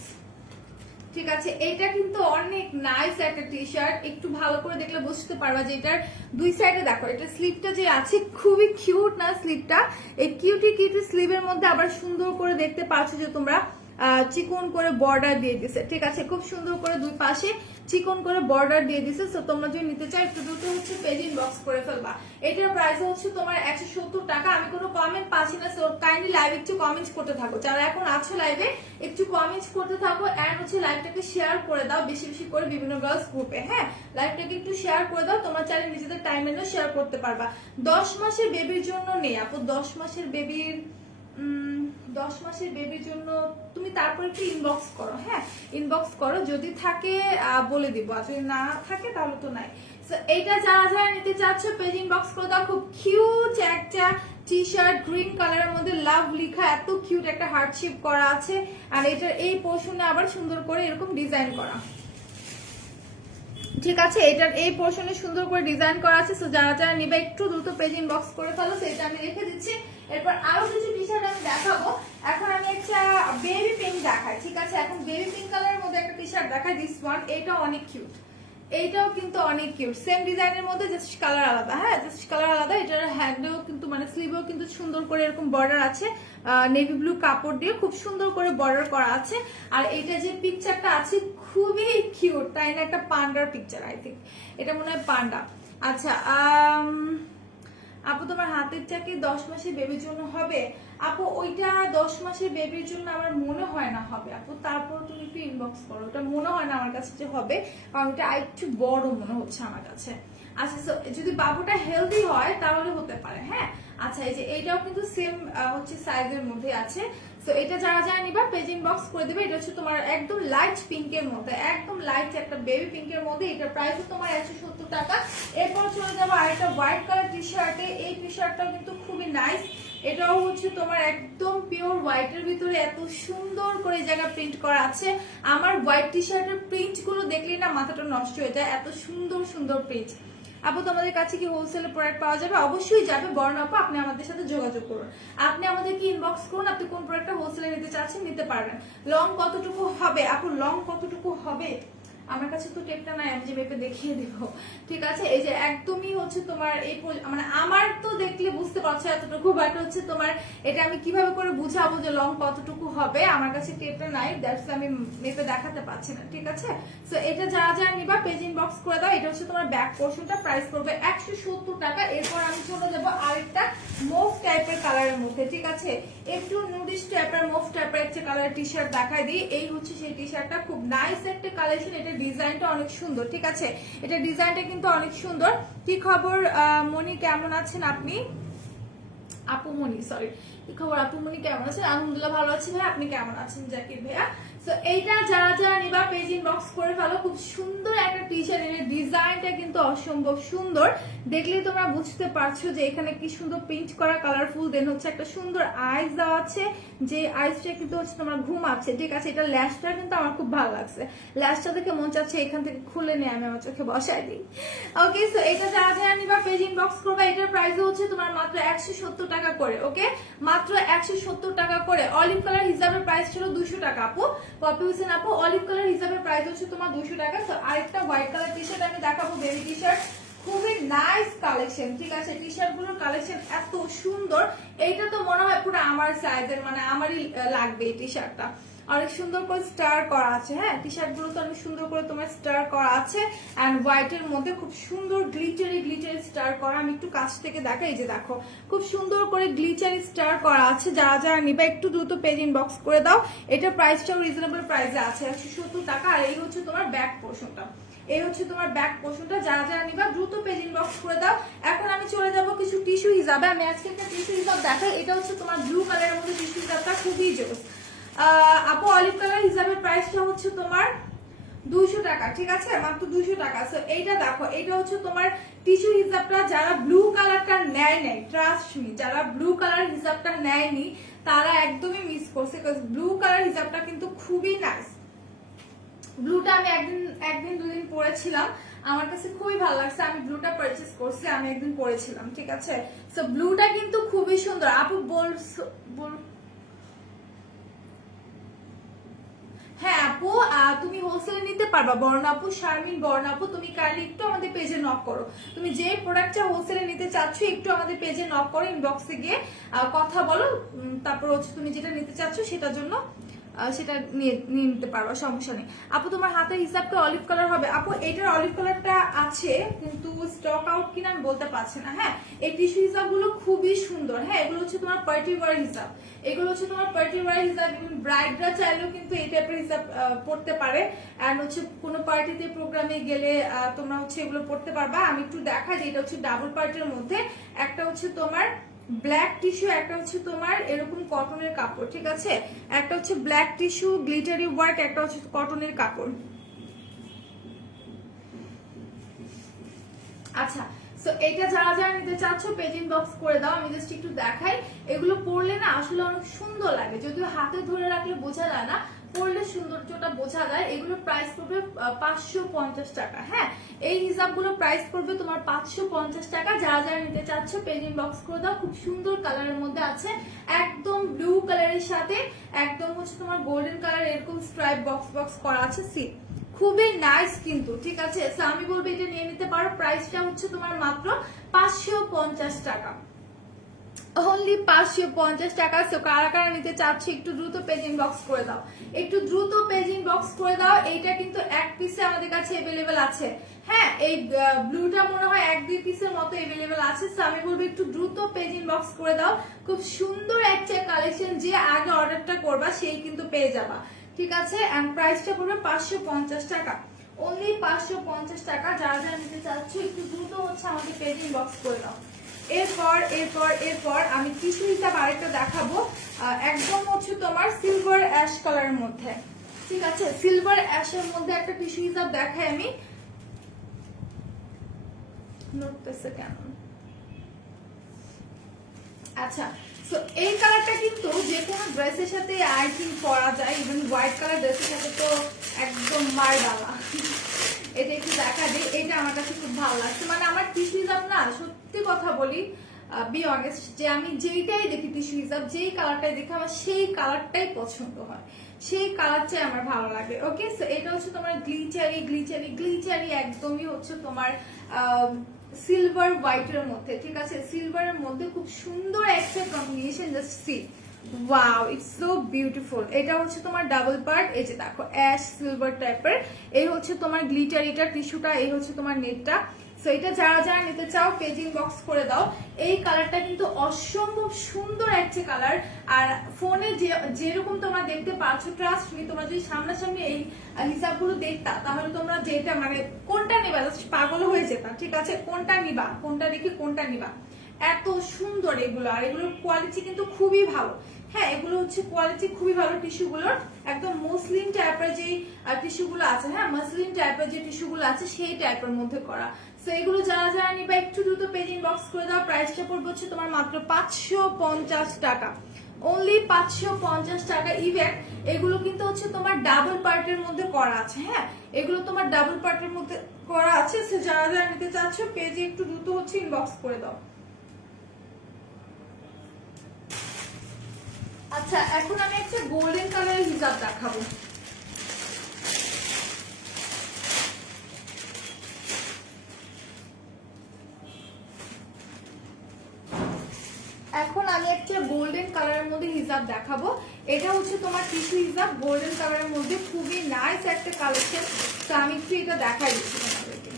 ঠিক আছে? এটা কিন্তু অনেক নাইস একটা টি শার্ট, একটু ভালো করে দেখলে বুঝতে পারবা যে এটার দুই সাইডে দেখো এটা স্লিভটা যে আছে খুবই কিউট না স্লিভটা? এই কিউটি কিউটি স্লিভের মধ্যে আবার সুন্দর করে দেখতে পাচ্ছ যে তোমরা চিকন করে বর্ডার দিয়ে দিছে, ঠিক আছে? খুব সুন্দর করে দুই পাশে চিকন করে বর্ডার দিয়ে দিছে। সো তোমরা যদি নিতে চাও একটু দ্রুত হচ্ছে পেজ ইনবক্স করে ফেলবা। এটার প্রাইস হচ্ছে তোমার 170 টাকা। আমি কোনো কমেন্ট পাচ্ছি না, সো কাইন্ডলি লাইভ একটু কমেন্টস করতে থাকো। যারা এখন আছো লাইভে একটু কমেন্টস করতে থাকো এন্ড হচ্ছে লাইভটাকে শেয়ার করে দাও বেশি বেশি করে বিভিন্ন গার্লস গ্রুপে, হ্যাঁ লাইভটাকে একটু শেয়ার করে দাও। তোমরা চাইলে নিজেদের টাইম এনে শেয়ার করতে পারবা। 10 মাসের বেবির জন্য নেই আপু, 10 মাসের বেবির 10 মাসের বেবির জন্য তুমি তারপর একটু ইনবক্স করো, হ্যাঁ ইনবক্স করো, যদি থাকে বলে দিব, আর যদি না থাকে তাহলে তো নাই। সো এইটা যারা যারা নিতে চাচ্ছ পেজ ইনবক্স করে দাও। খুব কিউট একটা টি শার্ট, গ্রিন কালারের মধ্যে লাভ লেখা, এত কিউট একটা হার্ট শেপ করা আছে, আর এটার এই পোর্শনে আবার সুন্দর করে এরকম ডিজাইন করা, ঠিক আছে এটার এই পোর্শনে সুন্দর করে ডিজাইন করা আছে। সো যারা যারা নিবে একটু দ্রুত পেজ ইনবক্স করে ফেলো, সেটা আমি রেখে দিচ্ছি। এরপর আরো কিছু টি শার্ট আমি দেখাবো। এখন আমি একটা বেবি পিঙ্ক দেখাই, ঠিক আছে এখন বেবি পিঙ্ক কালারের মধ্যে একটা টি শার্ট দেখাই, দিস ওয়ান, এটা অনেক কিউট, এইটাও কিন্তু অনেক কিউট, সেম ডিজাইনের মধ্যে জাস্ট কালার আলাদা, হ্যাঁ জাস্ট কালার আলাদা। এটার হ্যান্ডেও কিন্তু মানে স্লিভেও কিন্তু সুন্দর করে এরকম বর্ডার আছে, নেভি ব্লু কাপড় দিয়ে খুব সুন্দর করে বর্ডার করা আছে। আর এটা যে পিকচারটা আছে খুবই কিউট, তাই না, একটা পান্ডার পিকচার, আই থিঙ্ক এটা মনে হয় পান্ডা। আচ্ছা আপু তোমার হাতের চাকি 10 মাসের বেবির জন্য হবে? আপু ওইটা 10 মাসের বেবির জন্য আমার মনে হয় না হবে আপু, তারপর তুমি একটু ইনবক্স করো, ওটা মনে হয় না আমার কাছে যে হবে, কারণ এটা একটু বড় মনে হচ্ছে আমার কাছে। আচ্ছা যদি বাবুটা হেলদি হয় তাহলে হতে পারে, হ্যাঁ। আচ্ছা এই যে এইটাও কিন্তু সেম হচ্ছে সাইজের মধ্যে আছে। সো এটা যারা যারা নিবা পেজ ইনবক্স করে দিবে। এটা হচ্ছে তোমার একদম লাইট পিঙ্কের মধ্যে, একদম লাইট একটা বেবি পিঙ্কের মধ্যে, এটার প্রাইস তোমার 170 টাকা। এরপর চলে যাবো আরেকটা হোয়াইট কালার টি শার্টে, এই টি শার্টটাও কিন্তু খুবই নাইস, এটাও হচ্ছে তোমার একদম পিওর হোয়াইটের ভিতরে এত সুন্দর করে জায়গা প্রিন্ট করা আছে। আমার হোয়াইট টি শার্টের প্রিন্ট গুলো দেখলেই না মাথাটা নষ্ট হয়ে যায়, এত সুন্দর সুন্দর প্রিন্ট। আপু তোমাদের কাছে কি হোলসেলে প্রোডাক্ট পাওয়া যাবে? অবশ্যই যাবে, বরং আপু আপনি আমাদের সাথে যোগাযোগ করুন, আপনি আমাদেরকে ইনবক্স করুন, আপনি কোন প্রোডাক্টটা হোলসেলে নিতে চাচ্ছেন নিতে পারবেন। লং কতটুকু হবে আপু, লং কতটুকু হবে আমার কাছে তো টেপটা নাই, আমি যে মেপে দেখিয়ে দিব, ঠিক আছে। এই যে একদমই হচ্ছে তোমার এই মানে আমার তো দেখলে বুঝতে পারছো এতটুকু, বাট হচ্ছে তোমার এটা আমি কিভাবে করে বুঝাবো যে লং কতটুকু হবে, আমার কাছে টেপটা নাই, দ্যাটস আমি মেপে দেখাতে পারছি না, ঠিক আছে। সো এটা যারা যারা নিবা পেজ ইনবক্স করে দাও। এটা হচ্ছে তোমার ব্যাক পোর্শনটা, প্রাইস পড়বে 170 টাকা। এরপর আমি চলে যাবো আরেকটা মুভ টাইপের কালারের মধ্যে, ঠিক আছে একটু নুডিশ টাইপের মুভ টাইপের একটা কালারের টি শার্ট দেখাই দিই। এই হচ্ছে সেই টি শার্টটা, খুব নাইস একটা কালেকশন, এটা ডিজাইনটা অনেক সুন্দর, ঠিক আছে এটা ডিজাইনটা কিন্তু অনেক সুন্দর। কি খবর মনি, কেমন আছেন আপনি? আপু মনি, সরি, কি খবর আপু মনি, কেমন আছেন? আলহামদুলিল্লাহ ভালো আছি ভাই, আপনি কেমন আছেন জাকির ভাইয়া? সো এইটা যারা যারা নিবা পেজ ইনবক্স করে ফেলো। খুব সুন্দর একটা টি শার্ট, এর ডিজাইনটা কিন্তু অসম্ভব সুন্দর, দেখলেই তোমরা বুঝতে পারছো যে এখানে কি সুন্দর প্রিন্ট করা, কালারফুল, দেন হচ্ছে একটা সুন্দর আইস দেওয়া আছে, যে আইসটা কিন্তু হচ্ছে তোমার ঘুম আছে, ঠিক আছে। এটা ল্যাশটা কিন্তু আমার খুব ভালো লাগছে, ল্যাশটা দেখে মন চাচ্ছে এখান থেকে খুলে নিয়ে আমি আমার চোখে বসাই দিই। ওকে সো এটা যারা যারা নিবা পেজ ইনবক্স করবা। এটার প্রাইস হচ্ছে তোমার মাত্র 170 টাকা করে, ওকে মাত্র 170 টাকা করে। অলিভ কালার হিসাবের প্রাইস ছিল 200 টাকা আপু, পপি হোসেন আপু অলিভ কালার হিসাবে প্রাইস হচ্ছে তোমার 200 টাকা। তো আরেকটা হোয়াইট কালার টি শার্ট আমি দেখাবো, বেবি টি শার্ট, খুবই নাইস কালেকশন, ঠিক আছে টি শার্ট গুলোর কালেকশন এত সুন্দর। এইটা তো মনে হয় পুরো আমার সাইজের, মানে আমারই লাগবে এই টি শার্টটা, অনেক সুন্দর করে স্টার করা আছে, হ্যাঁ টি শার্ট গুলো তো অনেক সুন্দর করে তোমার স্টার করা আছে, এন্ড হোয়াইট এর মধ্যে খুব সুন্দর গ্লিটারি গ্লিটারি স্টার করা। আমি একটু কাছ থেকে দেখাই, এই যে দেখো খুব সুন্দর করে গ্লিটারি স্টার করা আছে। যারা যারা নিবা একটু দ্রুত পেজ ইনবক্স করে দাও। এটার প্রাইসটাও রিজনেবল প্রাইসে আছে, 170 টাকা। আর এই হচ্ছে তোমার ব্যাক পোর্শনটা, এই হচ্ছে তোমার ব্যাক পোর্শনটা। যারা যারা নিবা দ্রুত পেজ ইনবক্স করে দাও। এখন আমি চলে যাব কিছু টিস্যু হিসাবে, আমি আজকে একটা টিস্যু হিসাব দেখাই। এটা হচ্ছে তোমার ব্লু কালারের মধ্যে টিস্যু হিসাবটা খুবই জোস আপু। অলিভ কালার হিসাবে প্রাইসটা হচ্ছে তোমার 200 টাকা, ঠিক আছে মাত্র 200 টাকা। সো এইটা দেখো, এইটা হচ্ছে তোমার টিস্যু হিসাবটা, যারা ব্লু কালারটা নেয় নাই, ট্রাস্ট মি, যারা ব্লু কালার হিসাবটা নেয়নি তারা একদমই মিস করছে, বিকজ ব্লু কালার হিসাবটা কিন্তু খুবই নাইস। ব্লুটা আমি একদিন দুদিন পরেছিলাম, আমার কাছে খুবই ভালো লাগছে, আমি ব্লুটা পারচেজ করছি, আমি একদিন পরেছিলাম, ঠিক আছে। সো ব্লুটা কিন্তু খুবই সুন্দর আপু। হ্যাঁ আপু তুমি হোলসেলে নিতে পারবা বর্ণ আপু, শারমিন বর্ণ আপু, তুমি কাইন্ডলি একটু আমাদের পেজে নক করো, তুমি যে প্রোডাক্টটা হোলসেলে নিতে চাচ্ছ একটু আমাদের পেজে নক করো, ইনবক্সে গিয়ে কথা বলো, তারপর হচ্ছে তুমি যেটা নিতে চাচ্ছ সেটার জন্য সেটা নিয়ে নিতে পারবা, সমস্যা নেই আপু। তোমার হাতের হিসাবটা অলিভ কালার হবে আপু? এটার অলিভ কালারটা আছে কিন্তু স্টক আউট কিনা আমি বলতে পারছি না। হ্যাঁ এই টিস্যু হিসাবগুলো খুবই সুন্দর, হ্যাঁ এগুলো হচ্ছে তোমার পার্টি ওয়ার হিসাব, এগুলো হচ্ছে তোমার পার্টি ওয়ার হিসাব। ব্রাইডরা চাইলেও কিন্তু এই টাইপের হিসাব পড়তে পারে, এন্ড হচ্ছে কোনো পার্টিতে প্রোগ্রামে গেলে তোমরা হচ্ছে এগুলো পড়তে পারবা। আমি একটু দেখা যে এটা হচ্ছে ডাবল পার্টের মধ্যে, একটা হচ্ছে তোমার ব্ল্যাক টিস্যু, একটা হচ্ছে তোমার এরকম কটনের কাপড়, ঠিক আছে? একটা হচ্ছে ব্ল্যাক টিস্যু গ্লিটারি ওয়ার্ক, একটা হচ্ছে কটনের কাপড়। আচ্ছা, সো এটা যারা যারা নিতে চাচ্ছ পেজ ইনবক্স করে দাও। আমি জাস্ট একটু দেখাই, এগুলো পরলে না আসলে অনেক সুন্দর লাগে, যদিও হাতে ধরে রাখলে বোঝা যায় না, পরলে সৌন্দর্যটা বোঝা যায়। এগুলোর প্রাইস পড়বে 550 টাকা। হ্যাঁ, এই হিসাবগুলো প্রাইস পড়বে তোমার 550 টাকা। যারা যারা নিতে চাচ্ছ পেজ ইনবক্স করে দাও। খুব সুন্দর কালারের মধ্যে আছে, একদম ব্লু কালারের সাথে একদম হচ্ছে তোমার গোল্ডেন কালার এরকম স্ট্রাইপ বক্স বক্স করা আছে। সি খুবই নাইস কিন্তু, ঠিক আছে? আমি বলবো এটা নিয়ে নিতে পারো। প্রাইসটা হচ্ছে তোমার মাত্র 550 টাকা, অনলি 550 টাকা। সো কারা কারা নিতে চাচ্ছ একটু দ্রুত পেজ ইনবক্স করে দাও, একটু দ্রুত পেজ ইনবক্স করে দাও। এইটা কিন্তু এক পিসে আমাদের কাছে अवेलेबल আছে। হ্যাঁ, এই ব্লুটা মনে হয় 1-2 পিসের মতো अवेलेबल আছে। সো আমি বলবো একটু দ্রুত পেজ ইনবক্স করে দাও। খুব সুন্দর একটা কালেকশন, যে আগে অর্ডারটা করবা সেই কিন্তু পেয়ে যাবা, ঠিক আছে? এন্ড প্রাইসটা পড়বে 550 টাকা, অনলি 550 টাকা। যারা যারা নিতে চাচ্ছ একটু দ্রুত হচ্ছে আমাকে পেজ ইনবক্স করে দাও। এরপর এরপর এরপর আমি টিস্যু হিসাব আরেকটা দেখাবো, একদম হচ্ছে তোমার সিলভার অ্যাশ কালারের মধ্যে, ঠিক আছে? সিলভার অ্যাশের মধ্যে একটা টিস্যু হিসাব দেখাই আমি। নড়তেছে কেন? আচ্ছা, সো এই কালারটা কিন্তু যে কোনো ড্রেসের সাথে আই থিঙ্ক পরা যায়, ইভেন হোয়াইট কালার ড্রেসের সাথে তো একদম মারডালা। এটা একটু দেখা দিই, এটা আমার কাছে খুব ভালো লাগছে। মানে আমার টিস্যু হিসাব না, সত্যি কথা বলি, বি অনেস্ট, যে আমি যেইটাই দেখি টিস্যু হিসাব, যেই কালারটাই দেখি আমার সেই কালারটাই পছন্দ হয়, সেই কালারটাই আমার ভালো লাগে। ওকে, সো এটা হচ্ছে তোমার গ্লিটারি গ্লিটারি গ্লিটারি, একদমই হচ্ছে তোমার সিলভার হোয়াইটের মধ্যে, ঠিক আছে? সিলভারের মধ্যে খুব সুন্দর একটা combination, just see, wow, it's so beautiful. এটা হচ্ছে তোমার ডাবল পার্ট, এই যে দেখো অ্যাশ সিলভার টাইপের, এই হচ্ছে তোমার গ্লিটারিটা টিস্যুটা, এই হচ্ছে তোমার নেটটা। সো এটা যারা যারা নিতে চাও পেজ ইনবক্স করে দাও। এই কালারটা কিন্তু অসম্ভব সুন্দর একটা কালার, আর ফোনে যেরকম তোমরা দেখতে পাচ্ছ, ট্রাস্ট মি, তোমরা যদি সামনাসামনি এই হিসাবগুলো দেখতা তাহলে তোমরা যেটা মানে কোনটা নিবা পাগল হয়ে যেতা, ঠিক আছে? কোনটা নিবা, কোনটা রেখে কোনটা নিবা, এত সুন্দর এগুলো। আর এগুলোর কোয়ালিটি কিন্তু খুবই ভালো। হ্যাঁ, এগুলো হচ্ছে কোয়ালিটি খুবই ভালো টিস্যুগুলোর, একদম মসলিন টাইপের যে টিস্যুগুলো আছে, হ্যাঁ মসলিন টাইপের যে টিস্যুগুলো আছে সেই টাইপের মধ্যে করা। সো এগুলো যারা যারা নিবা একটু দ্রুত পেজ ইনবক্স করে দাও। প্রাইসটা পড়বে হচ্ছে তোমার মাত্র 550 টাকা, অনলি 550 টাকা। ইভেন এগুলো কিন্তু হচ্ছে তোমার ডাবল পার্টের মধ্যে করা আছে। হ্যাঁ, এগুলো তোমার ডাবল পার্টের মধ্যে করা আছে। সো যারা যারা নিতে চাচ্ছ পেজে একটু দ্রুত হচ্ছে ইনবক্স করে দাও। আচ্ছা, এখন আমি একটা গোল্ডেন কালারের হিজাব দেখাবো। এখন আমি একটা গোল্ডেন কালারের মধ্যে হিজাব দেখাবো। এটা হচ্ছে তোমার টিস্যু হিজাব, গোল্ডেন কালারের মধ্যে খুবই নাইস একটা কালেকশন। তো আমি একটু এটা দেখাই দিচ্ছি তোমাদেরকে।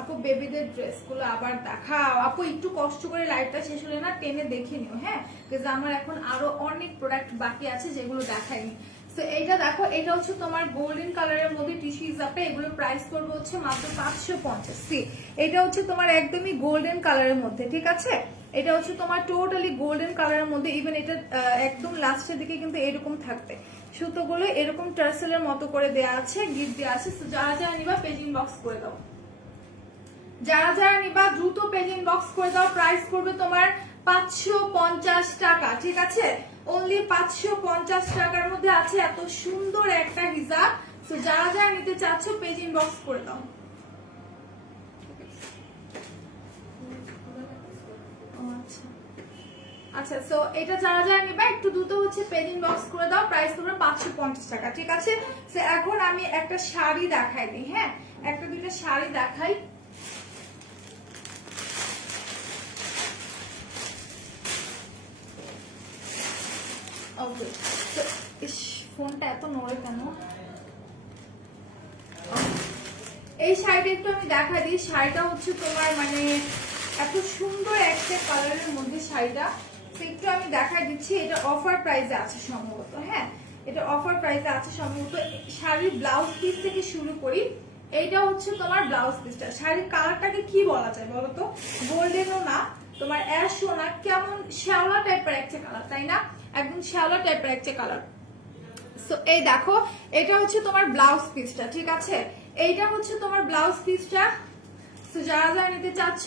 আপু বেবিদের ড্রেসগুলো আবার দেখাও আপু, একটু কষ্ট করে লাইভটা শেষ হলে না টেনে দেখে নিও। হ্যাঁ, বিকজ আমার এখন আরো অনেক প্রোডাক্ট বাকি আছে যেগুলো দেখাইনি। সো এইটা দেখো, এটা হচ্ছে তোমার গোল্ডেন কালারের মধ্যে টিস্যু হিসাবে, এগুলো প্রাইস করবে হচ্ছে মাত্র 550। সি, এটা হচ্ছে তোমার একদমই গোল্ডেন কালারের মধ্যে, ঠিক আছে? এটা হচ্ছে তোমার টোটালি গোল্ডেন কালারের মধ্যে। ইভেন এটা একদম লাস্টের দিকে কিন্তু এরকম থাকবে, সুতোগুলো এরকম টার্সেলের মতো করে দেওয়া আছে, গিফট দেওয়া আছে। সো যারা যারা নিবা পেজ ইনবক্স করে দাও, যারা যারা নিবা দ্রুত পেজ ইনবক্স করে দাও। প্রাইস করবে তোমার 550 টাকা, ঠিক আছে? অনলি 550 টাকার মধ্যে আছে এত সুন্দর একটা হিজাব। সো যারা যারা নিতে চাচ্ছ পেজ ইনবক্স করে দাও। আচ্ছা, সো এটা যারা যারা নিবা একটু দ্রুত হচ্ছে পেজ ইনবক্স করে দাও। প্রাইস করবে 550 টাকা, ঠিক আছে? সো এখন আমি একটা শাড়ি দেখাই দিই। হ্যাঁ, একটা দুইটা শাড়ি দেখাই। ওকে, তো ফোনটা এত নড়ে কেন? এই শাড়িটা একটু আমি দেখা দিই। শাড়িটা হচ্ছে তোমার মানে এত সুন্দর একটা কালারের মধ্যে শাড়িটা, তো একটু আমি দেখাই দিচ্ছি, এটা অফার প্রাইসে আছে সম্ভবত। হ্যাঁ, এটা অফার প্রাইসে আছে সম্ভবত। শাড়ির ব্লাউজ পিস থেকে শুরু করি। এইটা হচ্ছে তোমার ব্লাউজ পিসটা। শাড়ির কালারটাকে কি বলা যায় বলো তো? গোল্ডেনও না, তোমার অ্যাশও না, কেমন শ্যাওলা টাইপের একটা কালার, তাই না? একদম শ্যাওলা টাইপের একটা কালার। সো এই দেখো, এটা হচ্ছে তোমার ব্লাউজ পিসটা, ঠিক আছে? এইটা হচ্ছে তোমার ব্লাউজ পিসটা। সো যারা যারা নিতে চাচ্ছ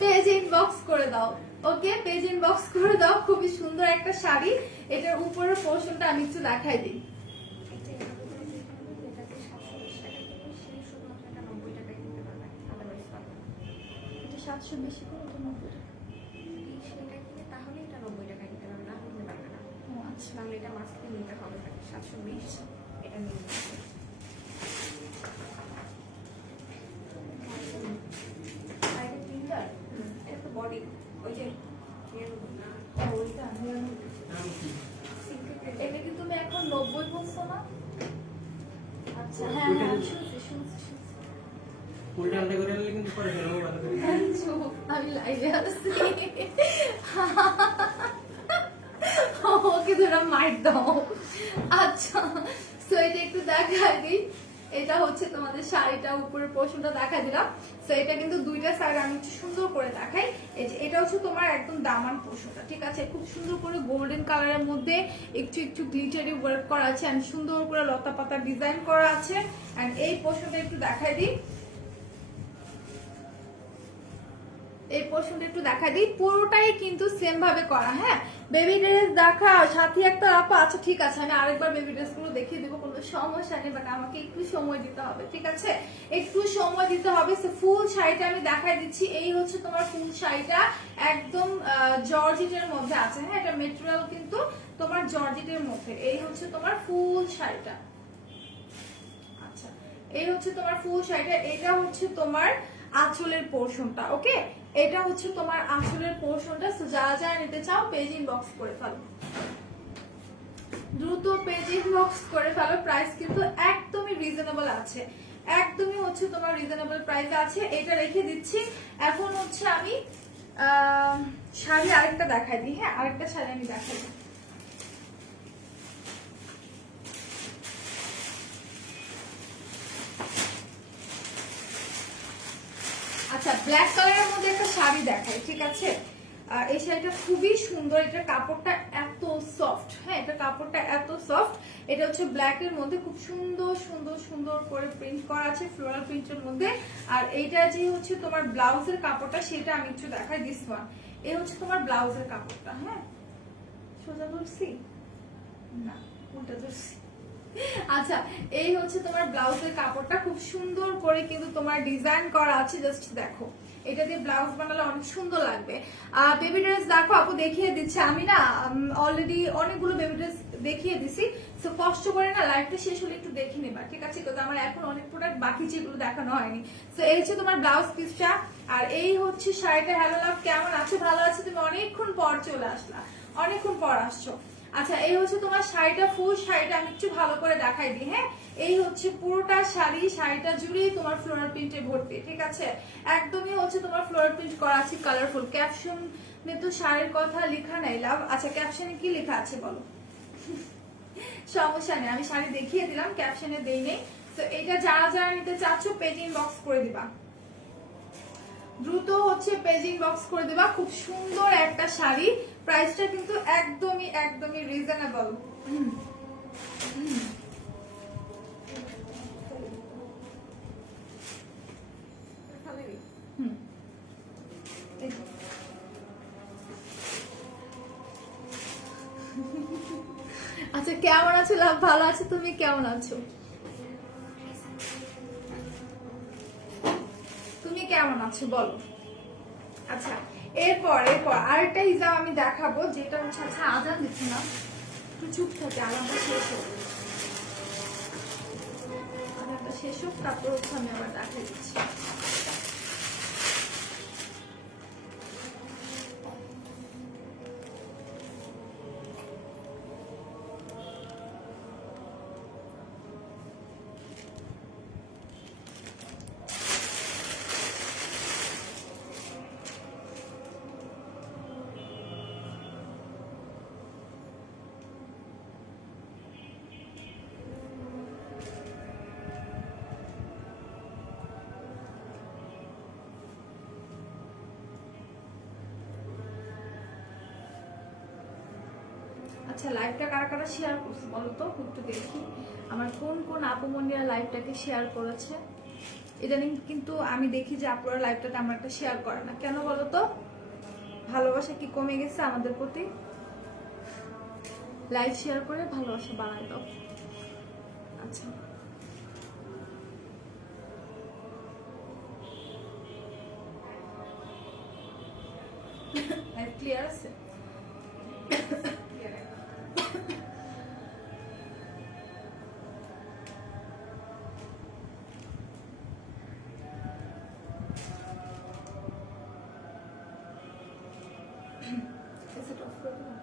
পেজ ইনবক্স করে দাও। ওকে, পেজ ইনবক্স করে দাও। খুবই সুন্দর একটা শাড়ি। এটার উপরের পোর্শনটা আমি একটু দেখাই দিই। এটা 700 বেশি করে তো 90 টাকা। সেটা কিনে তাহলে এটা 90 টাকায় নিতে পারবে, না হলে পারবে না। ও আচ্ছা, তাহলে এটা মাস্কে নিতে হবে 720, এটা নিয়ে নিতে হবে। আর এটা প্রিন্টার, এটা তো বডি, ওই যে ওইটা এটা কি তুমি এখন 90 বলছো না? আচ্ছা, হ্যাঁ হ্যাঁ, শুনছি শুনছি শুনছি। উল্টা উল্টা করে আনলে কিন্তু পরে ফেলবো ভালো করে। আমি লাইভে আছি। ওকে ধরে মাইট দাও। আচ্ছা, সো এটা একটু দেখাই দিই। এটা হচ্ছে তোমাদের শাড়িটা, উপরের পোর্শনটা দেখা দিলাম। সো এটা কিন্তু দুইটা সাইড আমি একটু সুন্দর করে দেখাই। এই যে এটা হচ্ছে তোমার একদম দামান পোর্শনটা, ঠিক আছে? খুব সুন্দর করে গোল্ডেন কালারের মধ্যে একটু একটু গ্লিটারি ওয়ার্ক করা আছে, এন্ড সুন্দর করে লতা পাতা ডিজাইন করা আছে। এন্ড এই পোর্শনটা একটু দেখাই দিই। এই পোর্শনটা একটু দেখা দিই। পুরোটাই কিন্তু সেম ভাবে করা। হ্যাঁ, বেবি ড্রেস দেখা সাথে একটা আপা, আচ্ছা ঠিক আছে, আমি আরেকবার বেবি ড্রেস গুলো দেখিয়ে দিব, কোনো সমস্যা নেই, বাট আমাকে একটু সময় দিতে হবে, ঠিক আছে? একটু সময় দিতে হবে। ফুল শাড়িটা আমি দেখাই দিচ্ছি। এই হচ্ছে তোমার ফুল শাড়িটা, একদম জর্জেটের মধ্যে আছে। হ্যাঁ, এটা মেটেরিয়াল কিন্তু তোমার জর্জেটের মধ্যে। এই হচ্ছে তোমার ফুল শাড়িটা। আচ্ছা, এই হচ্ছে তোমার ফুল শাড়িটা। এটা হচ্ছে তোমার আঁচলের পোর্শনটা। ওকে, এটা হচ্ছে তোমার আঁচলের পোর্শনটা। সো যারা যারা নিতে চাও পেজ ইনবক্স করে ফেলো, দ্রুত পেজ ইনবক্স করে ফেলো। প্রাইস কিন্তু একদমই রিজনেবল আছে, একদমই হচ্ছে তোমার রিজনেবল প্রাইস আছে। এটা রেখে দিচ্ছি। এখন হচ্ছে আমি শাড়ি আরেকটা দেখাই দিই। হ্যাঁ, আরেকটা শাড়ি আমি দেখাই দিই। আচ্ছা, ব্ল্যাক কালারের মধ্যে একটা শাড়ি দেখাই, ঠিক আছে? এই শাড়িটা খুবই সুন্দর। এটার কাপড়টা এত সফট। হ্যাঁ, এটার কাপড়টা এত সফট। এটা হচ্ছে ব্ল্যাক এর মধ্যে খুব সুন্দর সুন্দর সুন্দর করে প্রিন্ট করা আছে, ফ্লোরাল প্রিন্টের মধ্যে। আর এইটা যে হচ্ছে তোমার ব্লাউজের কাপড়টা, সেটা আমি একটু দেখাই। দিস ওয়ান, এই হচ্ছে তোমার ব্লাউজের কাপড়টা। হ্যাঁ, সোজা ধরছি না, উল্টা ধরছি। আচ্ছা, এই হচ্ছে তোমার ব্লাউজের কাপড়টা, খুব সুন্দর করে কিন্তু তোমার ডিজাইন করা আছে। জাস্ট দেখো, এটা দিয়ে ব্লাউজ বানালে অনেক সুন্দর লাগবে। বেবি ড্রেস দেখো আপু দেখিয়ে দিচ্ছে। আমি না অলরেডি অনেকগুলো বেবি ড্রেস দেখিয়ে দিছি। সো কষ্ট করে না লাইভটা শেষ হলে একটু দেখে নেবা, ঠিক আছে? কিন্তু আমার এখন অনেক প্রোডাক্ট বাকি যেগুলো দেখানো হয়নি। সো এই হচ্ছে তোমার ব্লাউজ পিসটা, আর এই হচ্ছে শাড়িটা। হ্যালো লাভ, কেমন আছো? ভালো আছো? তুমি অনেকক্ষণ পর চলে আসলা, অনেকক্ষণ পর আসছো। আচ্ছা, এই হচ্ছে তোমার শাড়িটা, ফুল শাড়িটা আমি একটু ভালো করে দেখাই দিই। হ্যাঁ, এই হচ্ছে পুরোটা শাড়ি, শাড়িটা জুড়েই তোমার ফ্লোরাল প্রিন্টে ভর্তি, ঠিক আছে? একদমই হচ্ছে তোমার ফ্লোরাল প্রিন্ট করা আছে, কালারফুল। ক্যাপশনে তো শাড়ির কথা লেখা নাই লাভ। আচ্ছা, ক্যাপশনে কি লেখা আছে বলো? সমস্যা নেই, আমি শাড়ি দেখিয়ে দিলাম, ক্যাপশনে দেই নেই। তো এটা যারা যারা নিতে চাচ্ছ পেজ ইনবক্স করে দিবা, দ্রুত হচ্ছে পেজ ইনবক্স করে দিবা। খুব সুন্দর একটা শাড়ি, প্রাইসটা কিন্তু একদমই একদমই রিজনেবল। আচ্ছা, কেমন আছো লাভ? ভালো আছো, তুমি কেমন আছো? তুমি কেমন আছো বলো? আচ্ছা, এরপর আরেকটা হিজাব আমি দেখাবো, যেটা হচ্ছে, আচ্ছা আজান দিচ্ছি না, একটু চুপ থাকে, আজানটা শেষ হোক, আজানটা শেষ হোক, তারপর হচ্ছে আমি আবার দেখাই দিচ্ছি। আচ্ছা, লাইভটা কারা কারা শেয়ার করছে বলো তো, একটু দেখি আমার কোন কোন আপুমনিরা লাইভটাকে শেয়ার করেছে। ইদানিং কিন্তু আমি দেখি যে আপুরা লাইভটাতে আমার একটা শেয়ার করে না, কেন বলো তো? ভালোবাসা কি কমে গেছে আমাদের প্রতি? লাইভ শেয়ার করে ভালোবাসা বাড়ায় দাও। আচ্ছা, লাইভ ক্লিয়ার আছে? Is it off করে দিলাম?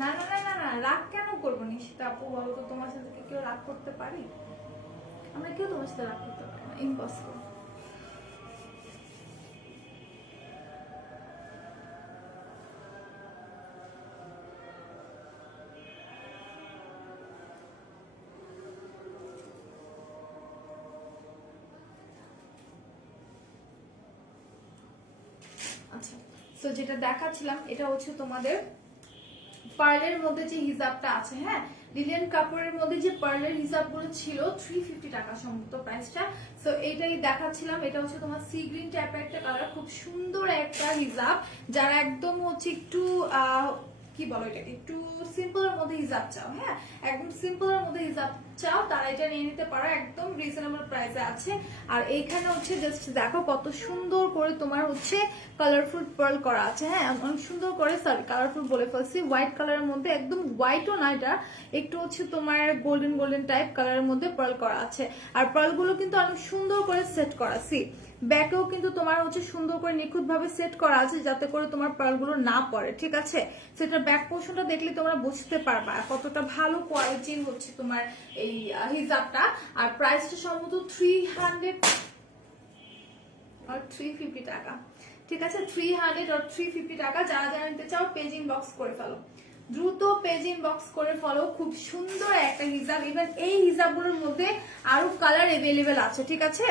না না না না না, রাগ কেন করবো নিশিতা আপু, বলো তো? তোমার সাথে কি কেউ রাগ করতে পারি? আমরা কেউ তোমার সাথে রাগ করতে পারি না, ইম্পসিবল। আচ্ছা, সো যেটা দেখাচ্ছিলাম এটা হচ্ছে তোমাদের পার্লের মধ্যে যে হিজাবটা আছে, হ্যাঁ, লিলিয়ান কাপড়ের মধ্যে যে পার্লের হিজাবগুলো ছিল 350 টাকা সম্ভবত প্রাইসটা। সো এইটাই দেখাচ্ছিলাম। এটা হচ্ছে তোমার সি গ্রিন টাইপের একটা কালার, খুব সুন্দর একটা হিজাব। যারা একদম হচ্ছে একটু কি বলো এটাকে, একটু সিম্পলের মধ্যে হিজাব চাও, হ্যাঁ, একদম সিম্পলের মধ্যে হিজাব চাও, তারা এটা নিয়ে নিতে পারো, একদম রিজনেবল প্রাইসে আছে। আর এইখানে হচ্ছে জাস্ট দেখো কত সুন্দর করে তোমার হচ্ছে কালারফুল পার্ল করা আছে, হ্যাঁ, অনেক সুন্দর করে, সরি কালারফুল বলে ফেলছি, হোয়াইট কালারের মধ্যে, একদম হোয়াইটও না, এটা একটু হচ্ছে তোমার গোল্ডেন গোল্ডেন টাইপ কালারের মধ্যে পার্ল করা আছে। আর পার্লগুলো কিন্তু অনেক সুন্দর করে সেট করা, সি ব্যাকেও কিন্তু তোমার হচ্ছে সুন্দর করে নিখুঁত ভাবে সেট করা আছে, যাতে করে তোমার পার্লগুলো না পড়ে, ঠিক আছে? সেটা ব্যাক পোর্শনটা দেখলে তোমরা বুঝতে পারবা কতটা ভালো কোয়ালিটির হচ্ছে তোমার এই হিজাবটা। আর প্রাইসটা সম্ভবত 300 আর 350 টাকা, ঠিক আছে? 300 আর 350 টাকা। যারা যারা নিতে চাও পেজ ইনবক্স করে ফেলো, দ্রুত পেজ ইনবক্স করে ফলো। খুব সুন্দর একটা হিজাব। ইভেন এই হিজাবগুলোর মধ্যে আরো কালার এভেলেবেল আছে, ঠিক আছে?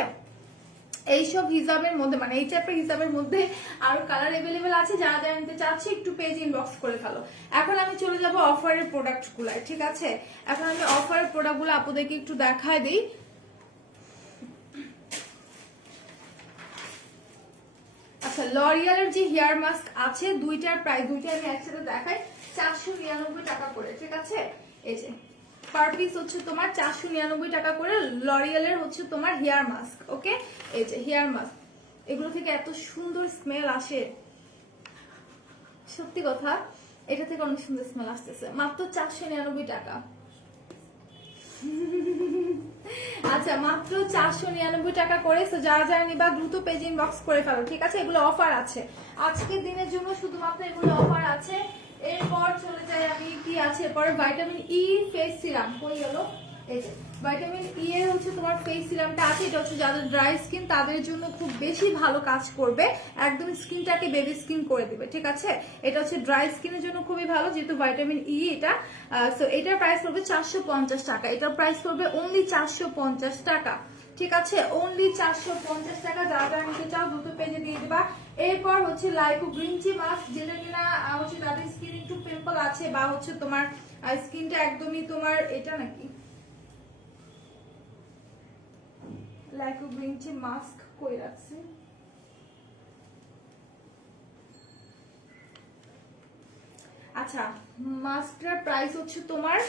এইসব হিজাবের মধ্যে, মানে এই টাইপের হিজাবের মধ্যে আরো কালার এভেলেবেল আছে। যারা যারা নিতে চাচ্ছি একটু পেজ ইনবক্স করে ফেলো। এখন আমি চলে যাব অফারের প্রোডাক্ট গুলায়, ঠিক আছে? এখন আমি অফারের প্রোডাক্ট গুলো আপনাদেরকে একটু দেখায় দিই। আচ্ছা, লরিয়ালের যে হেয়ার মাস্ক আছে দুইটার প্রাইস, দুইটা আমি একসাথে দেখাই, 499 টাকা করে, ঠিক আছে? এই যে পার পিস হচ্ছে তোমার 499 টাকা করে লরিয়ালের হচ্ছে তোমার হেয়ার মাস্ক, ওকে? এই যে হেয়ার মাস্ক, এগুলো থেকে এত সুন্দর স্মেল আসে, সত্যি কথা, এটা থেকে অনেক সুন্দর স্মেল আসতেছে, মাত্র 499 টাকা। আচ্ছা, মাত্র 499 টাকা করে। তো যারা যারা নিবা দ্রুত পেজ ইনবক্স করে ফেলো, ঠিক আছে? এগুলো অফার আছে আজকের দিনের জন্য, শুধুমাত্র এগুলো অফার আছে। এরপর চলে যাই আমি, কি আছে এরপরে, ভাইটামিন ই ফেস সিরাম, কই গেল? এই যে ভাইটামিন ই এর হচ্ছে তোমার ফেস সিরামটা আছে। এটা হচ্ছে যাদের ড্রাই স্কিন তাদের জন্য খুব বেশি ভালো কাজ করবে, একদম স্কিনটাকে বেবি স্কিন করে দিবে, ঠিক আছে? এটা হচ্ছে ড্রাই স্কিনের জন্য খুবই ভালো, যেহেতু ভাইটামিন ই এটা। সো এটার প্রাইস পড়বে 450 টাকা, এটার প্রাইস পড়বে অনলি 450 টাকা, ঠিক আছে? অনলি 450 টাকা। যারা যারা নিতে চাও দ্রুত পেজে দিয়ে দিবা। এরপর হচ্ছে লাইকো গ্রিন টি মাস্ক, যেটা কিনা হচ্ছে তাদের স্কিন একটু পিম্পল আছে, বা হচ্ছে তোমার স্কিনটা একদমই তোমার, এটা নাকি লাইকো গ্রিন টি মাস্ক কই রাখছি, আচ্ছা, মাস্কটার প্রাইস হচ্ছে তোমার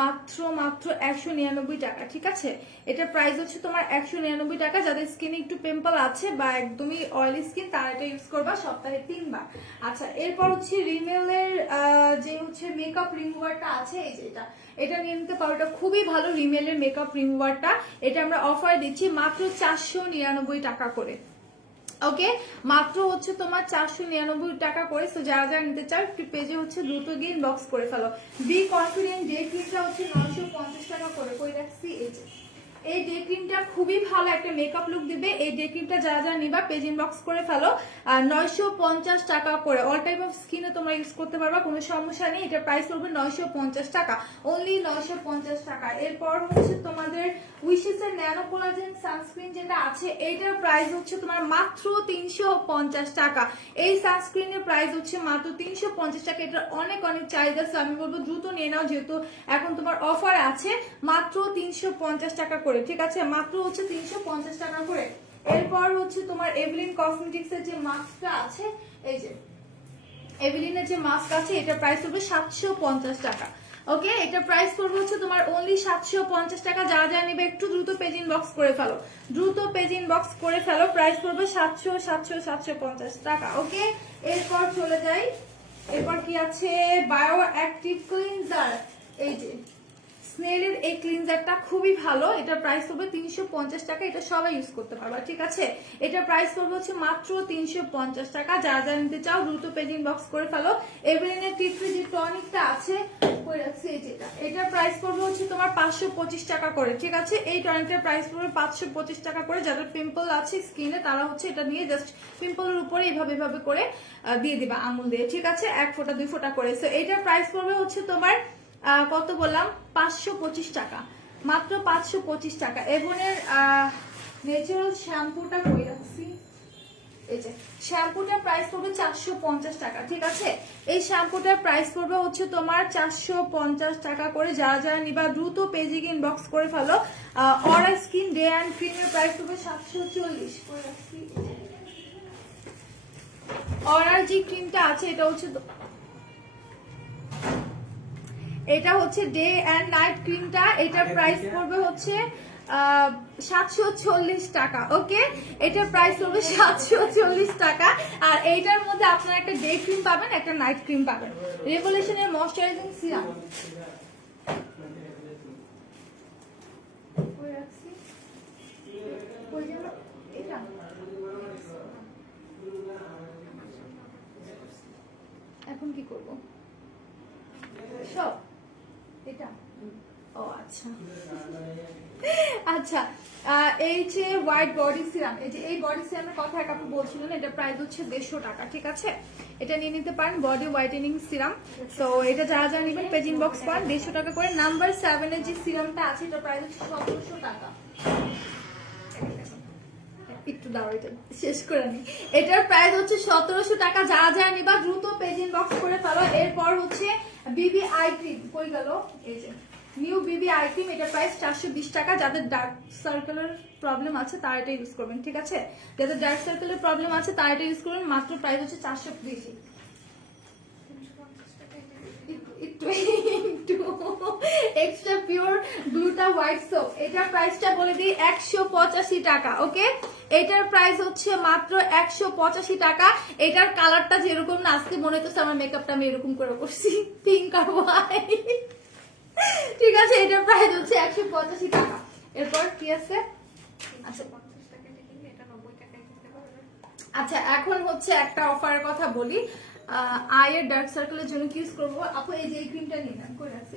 মাত্র 199 টাকা, ঠিক আছে? এটার প্রাইস হচ্ছে তোমার 199 টাকা। যাদের স্কিনে একটু পিম্পল আছে বা একদমই অয়েলি স্কিন, তারা এটা ইউজ করবা সপ্তাহে 3 বার। আচ্ছা, এরপর হচ্ছে রিমেলের যে হচ্ছে মেকআপ রিমুভারটা আছে, এই যে এটা নিয়ে নিতে পারো, এটা খুবই ভালো রিমেলের মেকআপ রিমুভারটা। এটা আমরা অফার দিচ্ছি মাত্র 499 টাকা করে, ওকে? মাত্র হচ্ছে তোমার 499 টাকা করে। তো যারা যারা নিতে চাও একটু পেজে হচ্ছে দ্রুত গিয়ে ইনবক্স করে ফেলো। বি কনফিডেন্ট ডে ক্রিমটা হচ্ছে 950 টাকা করে, কই রাখছি, এই যে এই ডে ক্রিম ক্রিমটা খুবই ভালো একটা মেকআপ লুক দিবে। এই ডে ক্রিমটা যারা যারা নিবা পেজ ইনবক্স করে ফেলো। আর 950 টাকা করে, অল টাইপ অফ স্কিনে তোমরা ইউজ করতে পারবা, কোনো সমস্যা নেই। এটা প্রাইস পড়বে 950 টাকা, অনলি 950 টাকা। এরপর হচ্ছে তোমাদের উইশেস এর ন্যানো কোলাজেন সানস্ক্রিন যেটা আছে, এইটার প্রাইস হচ্ছে তোমার মাত্র 350 টাকা। এই সানস্ক্রিনের প্রাইস হচ্ছে মাত্র 350 টাকা। এটা অনেক অনেক চাহিদা, আমি বলবো দ্রুত নিয়ে নাও, যেহেতু এখন তোমার অফার আছে মাত্র 350 টাকা করে, ঠিক আছে? মাত্র হচ্ছে 350 টাকা করে। এরপর হচ্ছে তোমার এভলিন কসমেটিক্স এর যে মাস্কটা আছে, এই যে এভলিনের যে মাস্ক আছে, এটা প্রাইস হবে 750 টাকা। ওকে, এটা প্রাইস পড়বে হচ্ছে তোমার অনলি 750 টাকা। যারা যারা নেবে একটু দ্রুত পেজ ইনবক্স করে ফেলো, দ্রুত পেজ ইনবক্স করে ফেলো। প্রাইস পড়বে 750 টাকা। ওকে, এরপর চলে যাই। এরপর কি আছে, বায়ো অ্যাক্টিভ ক্লিনজার। এই যে স্নেলের এই ক্লিনজারটা খুবই ভালো, এটা প্রাইস পড়বে 350 টাকা। এটা সবাই ইউজ করতে পারবা, ঠিক আছে? এটা প্রাইস পড়বে হচ্ছে মাত্র 350 টাকা। যারা যারা নিতে চাও দ্রুত পেজ ইনবক্স করে ফেলো। এভলিনের টিট্রি যে টনিকটা আছে, এটার প্রাইস পড়বে হচ্ছে তোমার 525 টাকা করে, ঠিক আছে? এই টনিকটার প্রাইস পড়বে 525 টাকা করে। যাদের পিম্পল আছে স্কিনে তারা হচ্ছে এটা নিয়ে জাস্ট পিম্পলের উপরে এইভাবে এইভাবে করে দিয়ে দিবা আঙুল দিয়ে, ঠিক আছে? 1 ফোঁটা 2 ফোঁটা করে। সো এটার প্রাইস পড়বে হচ্ছে তোমার কত বললাম, 525 টাকা, মাত্র 525 টাকা। এভনের ন্যাচারাল শ্যাম্পুটা কই রাখছি, এই যে শ্যাম্পুটার প্রাইস পড়বে 450 টাকা, ঠিক আছে? এই শ্যাম্পুটার প্রাইস পড়বে হচ্ছে তোমার 450 টাকা করে। যারা যারা নিবা দ্রুত পেজে ইনবক্স করে ফেলো। অরা স্কিন ডে অ্যান্ড ক্রিমের প্রাইস পড়বে 740 করে রাখছি। অরার যে ক্রিমটা আছে এটা হচ্ছে ডে অ্যান্ড নাইট ক্রিমটা, এটার প্রাইস পড়বে হচ্ছে 740 টাকা। ওকে, এটার প্রাইস পড়বে 740 টাকা। আর এইটার মধ্যে আপনারা একটা ডে ক্রিম পাবেন, একটা নাইট ক্রিম পাবেন। রেভলিউশনের ময়শ্চারাইজিং সিরাম, এখন কি করব সব এটা, ও আচ্ছা আচ্ছা। এই যে হোয়াইট বডি সিরাম, এই যে এই বডি সিরামের কথা এক আপু বলছিলেন, এটা প্রাইস হচ্ছে 150 টাকা, ঠিক আছে? এটা নিয়ে নিতে পারেন, বডি হোয়াইটেনিং সিরাম। তো এটা যারা যারা নেবেন পেজ ইনবক্স করেন, 150 টাকা করে। নাম্বার 7 এর যে সিরামটা আছে, এটা প্রাইস হচ্ছে 1700 টাকা। একটু দাও, এটা শেষ করে নি। এটার প্রাইস হচ্ছে 1700 টাকা। যারা যারা নিবা দ্রুত পেজ ইনবক্স করে ফেলো। এরপর হচ্ছে বিবি আই ক্রিম, কই গেল, এই যে নিউ বিবি আই ক্রিম, এটা প্রাইস 420 টাকা। যাদের ডার্ক সার্কেলের প্রবলেম আছে তারা এটা ইউজ করবেন, ঠিক আছে? যাদের ডার্ক সার্কেলের প্রবলেম আছে তারা এটা ইউজ করবেন। মাত্র প্রাইস হচ্ছে 420। এক্সট্রা পিওর গ্লুটা হোয়াইট সোপ, এটার প্রাইসটা বলে দিই 185 টাকা। ওকে, এটার প্রাইস হচ্ছে মাত্র 185 টাকা। এটার কালারটা যেরকম না, আজকে মনে হচ্ছে আমার মেকআপটা আমি এরকম করে করছি, পিঙ্ক আর হোয়াইট, ঠিক আছে? এটার প্রাইস হচ্ছে 185 টাকা। এরপর কি আছে, আচ্ছা এখন হচ্ছে একটা অফারের কথা বলি। আইয়ের ডার্ক সার্কেলের জন্য কি ইউজ করবো আপু, এই যে এই ক্রিমটা নিয়ে নেন, কই রাখছি,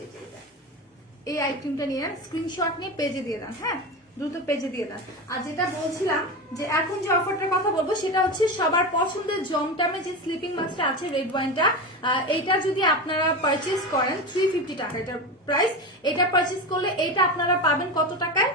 এই আই ক্রিমটা নিয়ে নেন, স্ক্রিনশট নিয়ে পেজে দিয়ে দেন, হ্যাঁ দ্রুত পেজে দিয়ে দেন। আর যেটা বলছিলাম যে এখন যে অফারটার কথা বলবো সেটা হচ্ছে সবার পছন্দের জমটামে যে স্লিপিং মাস্কটা আছে রেড ওয়াইনটা, এইটা যদি আপনারা পারচেজ করেন 350 টাকা এটার প্রাইস। এটা পারচেজ করলে এটা আপনারা পাবেন কত টাকায়,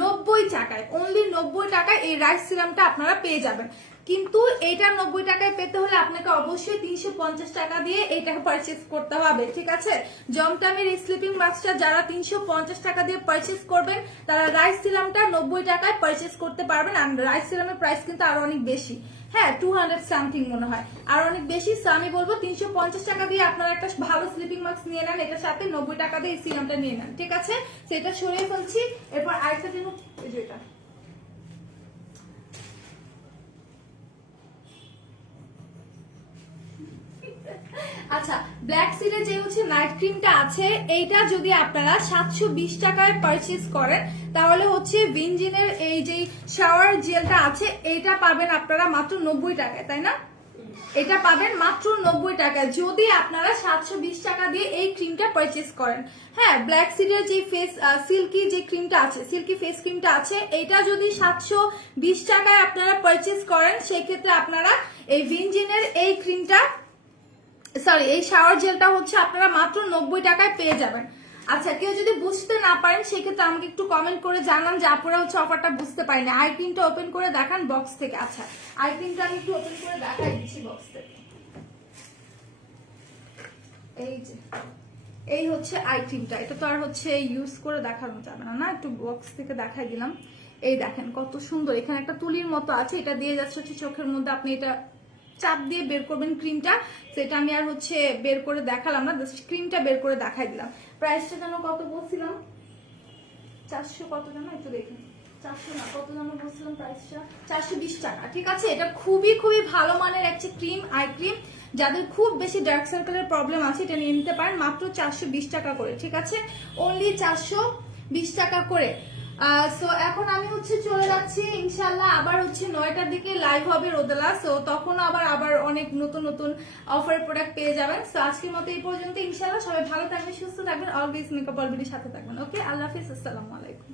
90 টাকায়, অনলি 90 টাকায় এই রাইস সিরামটা আপনারা পেয়ে যাবেন। কিন্তু এটা 90 টাকায় পেতে হলে আপনাকে অবশ্যই 350 টাকা দিয়ে এটা পারচেজ করতে হবে, ঠিক আছে? জমটামের এই স্লিপিং মাস্কটা যারা 350 টাকা দিয়ে পারচেজ করবেন তারা রাইস সিরামটা 90 টাকায় পারচেজ করতে পারবেন। আর রাইস সিরামের প্রাইস কিন্তু আরো অনেক বেশি, হ্যাঁ 200 সামথিং মনে হয়, আর অনেক বেশি। আমি বলবো 350 টাকা দিয়ে আপনারা একটা ভালো স্লিপিং মাস্ক নিয়ে নেন, এটার সাথে 90 টাকা দিয়ে এই সিরামটা নিয়ে নেন, ঠিক আছে? সেটা সরিয়ে ফেলছি। এরপর আরেকটা জিনিস, এটা আচ্ছা, ব্ল্যাক সিডে যে হচ্ছে নাইট ক্রিমটা আছে, এইটা যদি আপনারা 720 টাকায় পারচেজ করেন তাহলে হচ্ছে ভিনজিনের এই যে শাওয়ার জেলটা আছে এইটা পাবেন আপনারা মাত্র 90 টাকায়, তাই না? এটা পাবেন মাত্র 90 টাকায় যদি আপনারা 720 টাকা দিয়ে এই ক্রিমটা পারচেজ করেন। হ্যাঁ, ব্ল্যাক সিডের যে ফেস সিল্কি যে ক্রিমটা আছে, সিল্কি ফেস ক্রিমটা আছে, এটা যদি 720 টাকায় আপনারা পারচেজ করেন সেক্ষেত্রে আপনারা এই ভিনজিনের এই ক্রিমটা সরি এই শাওয়ার জেলটা হচ্ছে আপনারা মাত্র 90 টাকায় পেয়ে যাবেন। আচ্ছা, কেউ যদি বুঝতে না পারেন সেক্ষেত্রে আমাকে একটু কমেন্ট করে জানান যে আপনারা হচ্ছে অফারটা বুঝতে পারেন। আই ক্রিমটা ওপেন করে দেখান বক্স থেকে। আচ্ছা, আই ক্রিমটা আমি একটু ওপেন করে দেখাই দিচ্ছি বক্স থেকে। এই যে এই হচ্ছে আই ক্রিমটা, এটা তো আর হচ্ছে ইউজ করে দেখানো যাবে না, না একটু বক্স থেকে দেখাই দিলাম। এই দেখেন কত সুন্দর, এখানে একটা তুলির মতো আছে, এটা দিয়ে যাচ্ছে হচ্ছে চোখের মধ্যে, আপনি এটা চাপ দিয়ে বের করবেন ক্রিমটা। সেটা আমি আর হচ্ছে বের করে দেখালাম না, জাস্ট ক্রিমটা বের করে দেখাই দিলাম। প্রাইসটা যেন কত বলছিলাম, 400 কত যেন একটু দেখুন, 400 না কত যেন বলছিলাম প্রাইসটা, 420 টাকা। ঠিক আছে, এটা খুবই খুবই ভালো মানের একটা ক্রিম, আই ক্রিম। যাদের খুব বেশি ডার্ক সার্কেলের প্রবলেম আছে এটা নিয়ে নিতে পারেন মাত্র 420 টাকা করে। ঠিক আছে, অনলি 420 টাকা করে। সো এখন আমি হচ্ছে চলে যাচ্ছি ইনশাল্লাহ, আবার হচ্ছে 9টার দিকে লাইভ হবে রোদেলা। সো তখন আবার অনেক নতুন নতুন অফার প্রোডাক্ট পেয়ে যাবেন। সো আজকের মতো এই পর্যন্ত ইনশাল্লাহ, সবাই ভালো থাকবেন, সুস্থ থাকবেন, অলওয়েজ মেকআপ অলরেডি সাথে থাকবেন। ওকে, আল্লাহ হাফিজ, আসসালামু আলাইকুম।